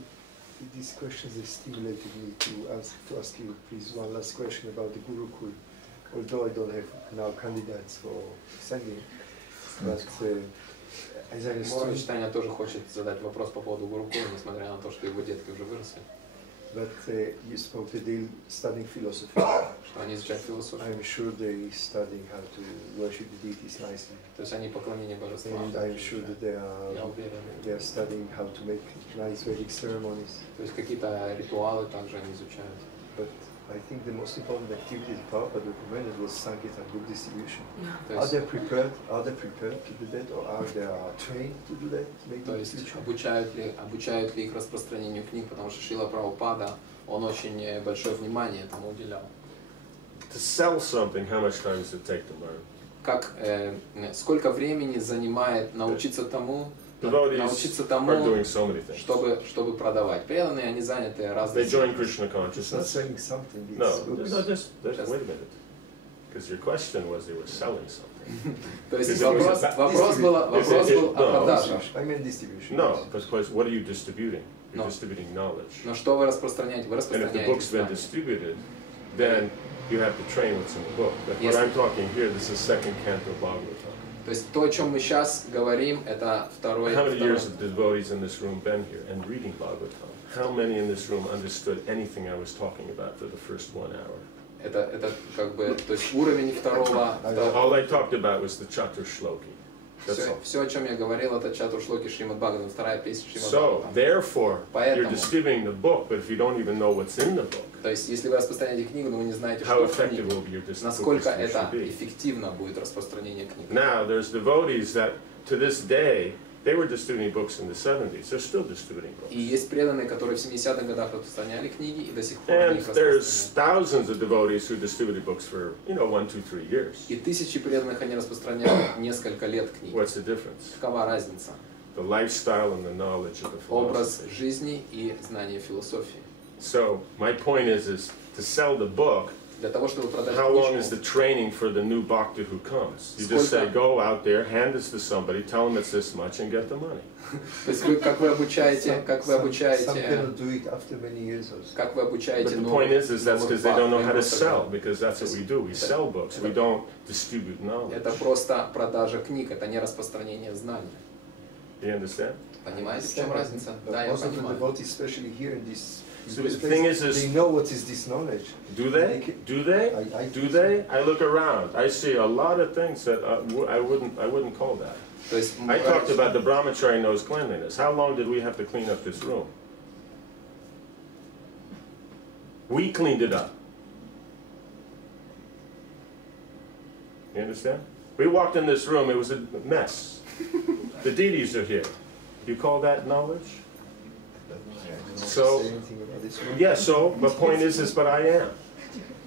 These questions have stimulated me to ask you, please, one last question about the Gurukul. Although I don't have now candidates for sending, but as I Мой understood, Таня тоже хочет задать вопрос по поводу Гурукула, несмотря на то, что его детки уже выросли, but you spoke that they're studying philosophy. что они изучают философию. I'm sure they're studying how to worship the deities nicely. То есть они поклонение божествам. And I'm sure that Я уверен. they are studying how to make nice Vedic ceremonies. То есть какие-то ритуалы также они изучают. But I think the most important activity that Prabhupada recommended was Sankirtan book distribution. То Are есть, they prepared? Are they prepared to do that, or are they trained to do that? Make то the есть distribution? обучают ли их распространению книг, потому что Шрила Прабхупада, он очень большое внимание этому уделял. To sell something, how much time does it take to learn? Как, сколько времени занимает научиться тому, Devotees are doing so many things. чтобы продавать. Преданные, они заняты They разными. join Krishna It's not consciousness. selling something. It's No, books. just wait a minute. Because your question was they were selling something. То есть Is it- вопрос был о продажах. I mean distribution. No, because what are you distributing? You're No. distributing knowledge. Но что вы распространяете? Вы And if the распространяете book's been знания. distributed, then you have to train what's in the book. But Yes. what I'm talking here, this is second canto Bhagavatam. То есть то, о чем мы сейчас говорим, это второй. How many years have devotees in this room been here and reading Bhagavatam? How many in this room understood anything I was talking about for the first 1 hour? Это как бы, то есть уровень второго. All I talked about was the Chatur Shloki. That's all. Все, о чем я говорил, это Чатуршлоки Шримад Бхагаватам, вторая песня Шримад So, Бхагаватам. therefore, you're Поэтому, distributing the book, but if you don't even know what's in the book, то есть, если вы распространяете книгу, но вы не знаете, how что в effective книге, will your book насколько distribution это be? эффективно будет распространение книг. Now, there's devotees that, to this day, they were distributing books in the 70s. They're still distributing И books. есть преданные, которые в 70-х годах распространяли книги, и до сих пор And их there's распространяют. thousands of devotees who distributed books for, 1, 2, 3 years. И тысячи преданных они распространяют несколько лет книг. What's the difference? Какова разница? The lifestyle and the knowledge of the образ philosophy. жизни и знание философии. So my point is to sell the book. Для того, чтобы продать How long is книжку, the training for the new bhakta who comes? You just say, go out there, hand this to somebody, tell them it's this much, and get the money. То есть как вы обучаете, Some cannot do it after many years also. как вы обучаете But the point is that's because they don't know how to sell, because that's what we do. We sell books. We don't distribute knowledge. Это просто продажа книг, это не распространение знаний. You understand? Понимаете, в чем разница? But Да, я most of the понимаю. devotees, especially here in this So the place, thing is they know what is this knowledge. Do they? Do they? I Do they? I look around. I see a lot of things that I wouldn't call that. То есть I talked about the brahmachari knows cleanliness. How long did we have to clean up this room? We cleaned it up. You understand? We walked in this room, it was a mess. The deities are here. You call that knowledge? So, yeah, so the point is but I am.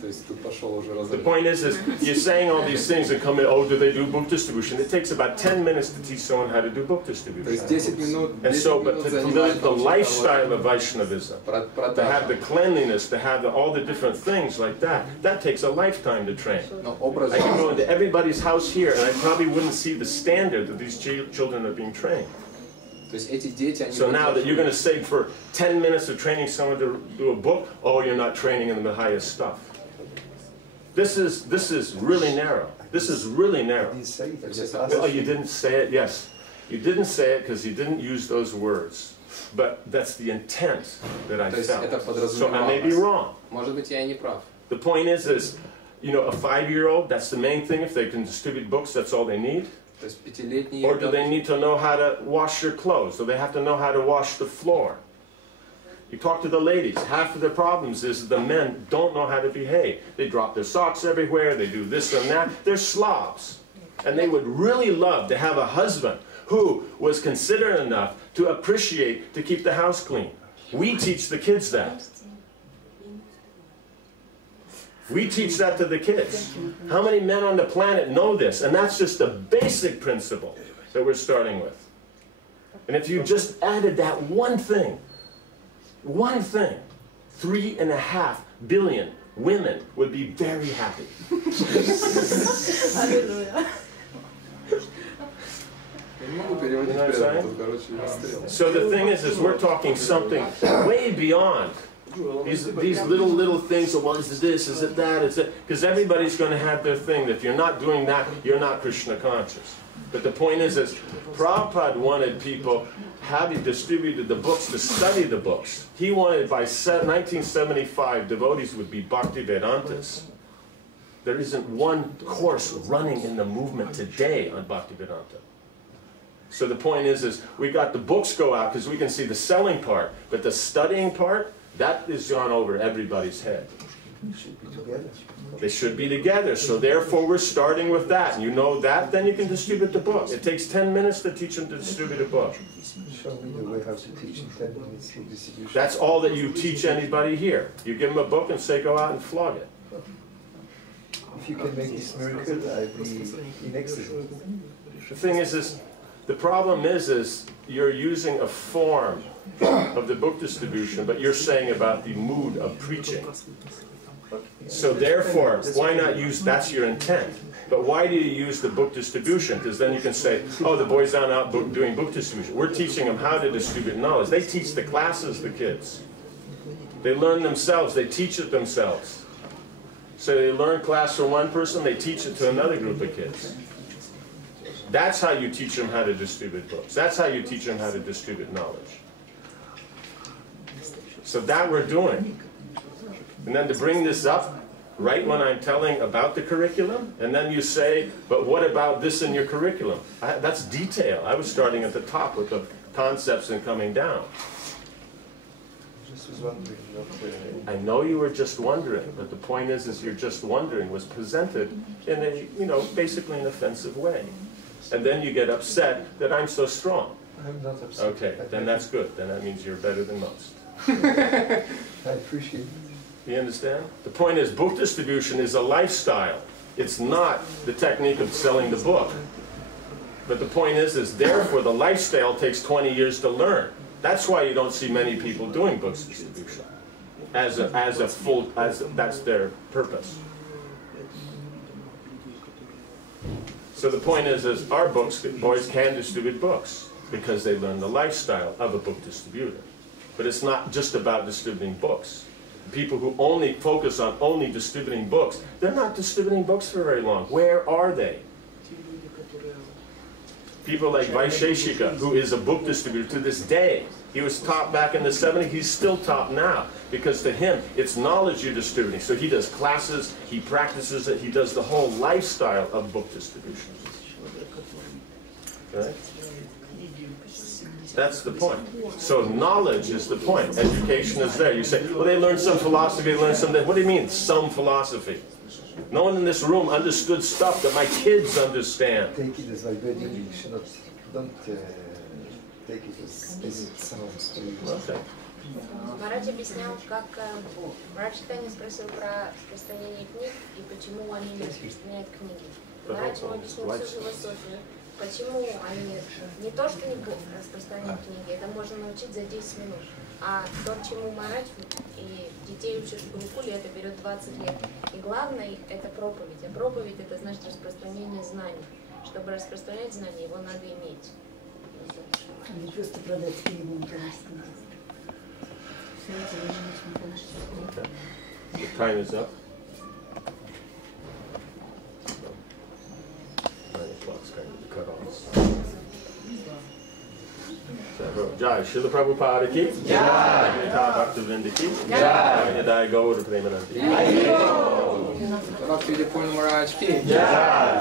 То есть тут пошел уже The разрыв. point is you're saying all these things and come in, oh, do they do book distribution? It takes about 10 minutes to teach someone how to do book То есть distribution. 10 минут, And 10 so, but минут to занимает live the вообще lifestyle того, of Vaishnavism, to have the продажа. cleanliness, to have all the different things like that, that takes a lifetime to train. Но образ I can go жизни. into everybody's house here and I probably wouldn't see the standard that these children are being trained. То есть эти дети, они So now that you're going to поддерживают. say for 10 minutes of training someone to do a book, oh, you're not training in the highest stuff. This is really narrow. This is really I narrow. didn't say it, I just Oh, asked you didn't say it? Yes. You didn't say it because you didn't use those words. But that's the intent that I То есть это felt. So I may be подразумевалось. wrong. Может быть, я и не прав. The point is, you know, a 5-year-old, that's the main thing. If they can distribute books, that's all they need. То есть пятилетний Or do they ребенок, need to know how to wash your clothes? Do they have to know how to wash the floor? You talk to the ladies, half of the problems is the men don't know how to behave. They drop their socks everywhere, they do this and that. They're slobs. And they would really love to have a husband who was considerate enough to appreciate to keep the house clean. We teach the kids that. We teach that to the kids. How many men on the planet know this? And that's just the basic principle that we're starting with. And if you just added that one thing, 3.5 billion women would be very happy. Я не могу переводить You know what I'm прямо, saying? тут, короче, расстрел. So the thing is we're talking something way beyond these little things. Well, is it this? Is it that? Is it? Because everybody's going to have their thing. If you're not doing that, you're not Krishna conscious. But the point is Prabhupada wanted people, having distributed the books, to study the books. He wanted by 1975 devotees would be Bhakti Vedantas. There isn't one course running in the movement today on Bhakti Vedanta. So the point is we got the books go out because we can see the selling part, but the studying part, that is gone over everybody's head. should be together. They should be together, so therefore we're starting with that. And you know that, then you can distribute the book. It takes 10 minutes to teach them to distribute a book. Show me the way how to teach in 10 minutes for distribution. That's all that you teach anybody here. You give them a book and say, go out and flog it. If you can make this miracle, I'd be in ecstasy. The thing is the problem is you're using a form of the book distribution, but you're saying about the mood of preaching. So therefore, why not use, that's your intent. But why do you use the book distribution? Because then you can say, oh, the boys aren't out doing book distribution. We're teaching them how to distribute knowledge. They teach the classes, the kids. They learn themselves. They teach it themselves. So they learn class from one person, they teach it to another group of kids. That's how you teach them how to distribute books. That's how you teach them how to distribute knowledge. So that we're doing. And then to bring this up right when I'm telling about the curriculum, and then you say, but what about this in your curriculum? That's detail. I was starting at the top with the concepts and coming down. Just was wondering, I know you were just wondering, but the point is you're just wondering was presented in a, basically an offensive way. And then you get upset that I'm so strong. I'm not upset. Okay, then that's good. Then that means you're better than most. I appreciate it. You understand? The point is book distribution is a lifestyle. It's not the technique of selling the book. But the point is therefore the lifestyle takes 20 years to learn. That's why you don't see many people doing books distribution that's their purpose. So the point is our books, boys can distribute books because they learn the lifestyle of a book distributor. But it's not just about distributing books. People who only focus on only distributing books, they're not distributing books for very long. Where are they? People like Vaisheshika, who is a book distributor to this day. He was top back in the 70s, he's still top now. Because to him, it's knowledge you're distributing. So he does classes, he practices it, he does the whole lifestyle of book distribution. Right? That's the point. So knowledge is the point. Education is there. You say, well, they learned some philosophy, they learned some... What do you mean, some philosophy? No one in this room understood stuff that my kids understand. Take it as vibrating English, don't take it as it sounds to you. Okay. Марадж объяснял, как Марадж Чайтанья спросил про распространение книг и почему они не распространяют книги. Марадж ему объяснил всю философию, почему они не то, что не распространяют книги, это можно научить за 10 минут, а то, чему Марадж и детей учат в Гурукуле, это берет 20 лет. И главное это проповедь, а проповедь это значит распространение знаний. Чтобы распространять знания, его надо иметь. Не просто продать книгу, Okay. The time is up. 9 o'clock's kind of the cutoff. Jai Srila Prabhupada ki Jai Bhakti Vidya ki Jai Jai Gaur Premanandi Bhakti Vidya Purna Maharaja ki Jai.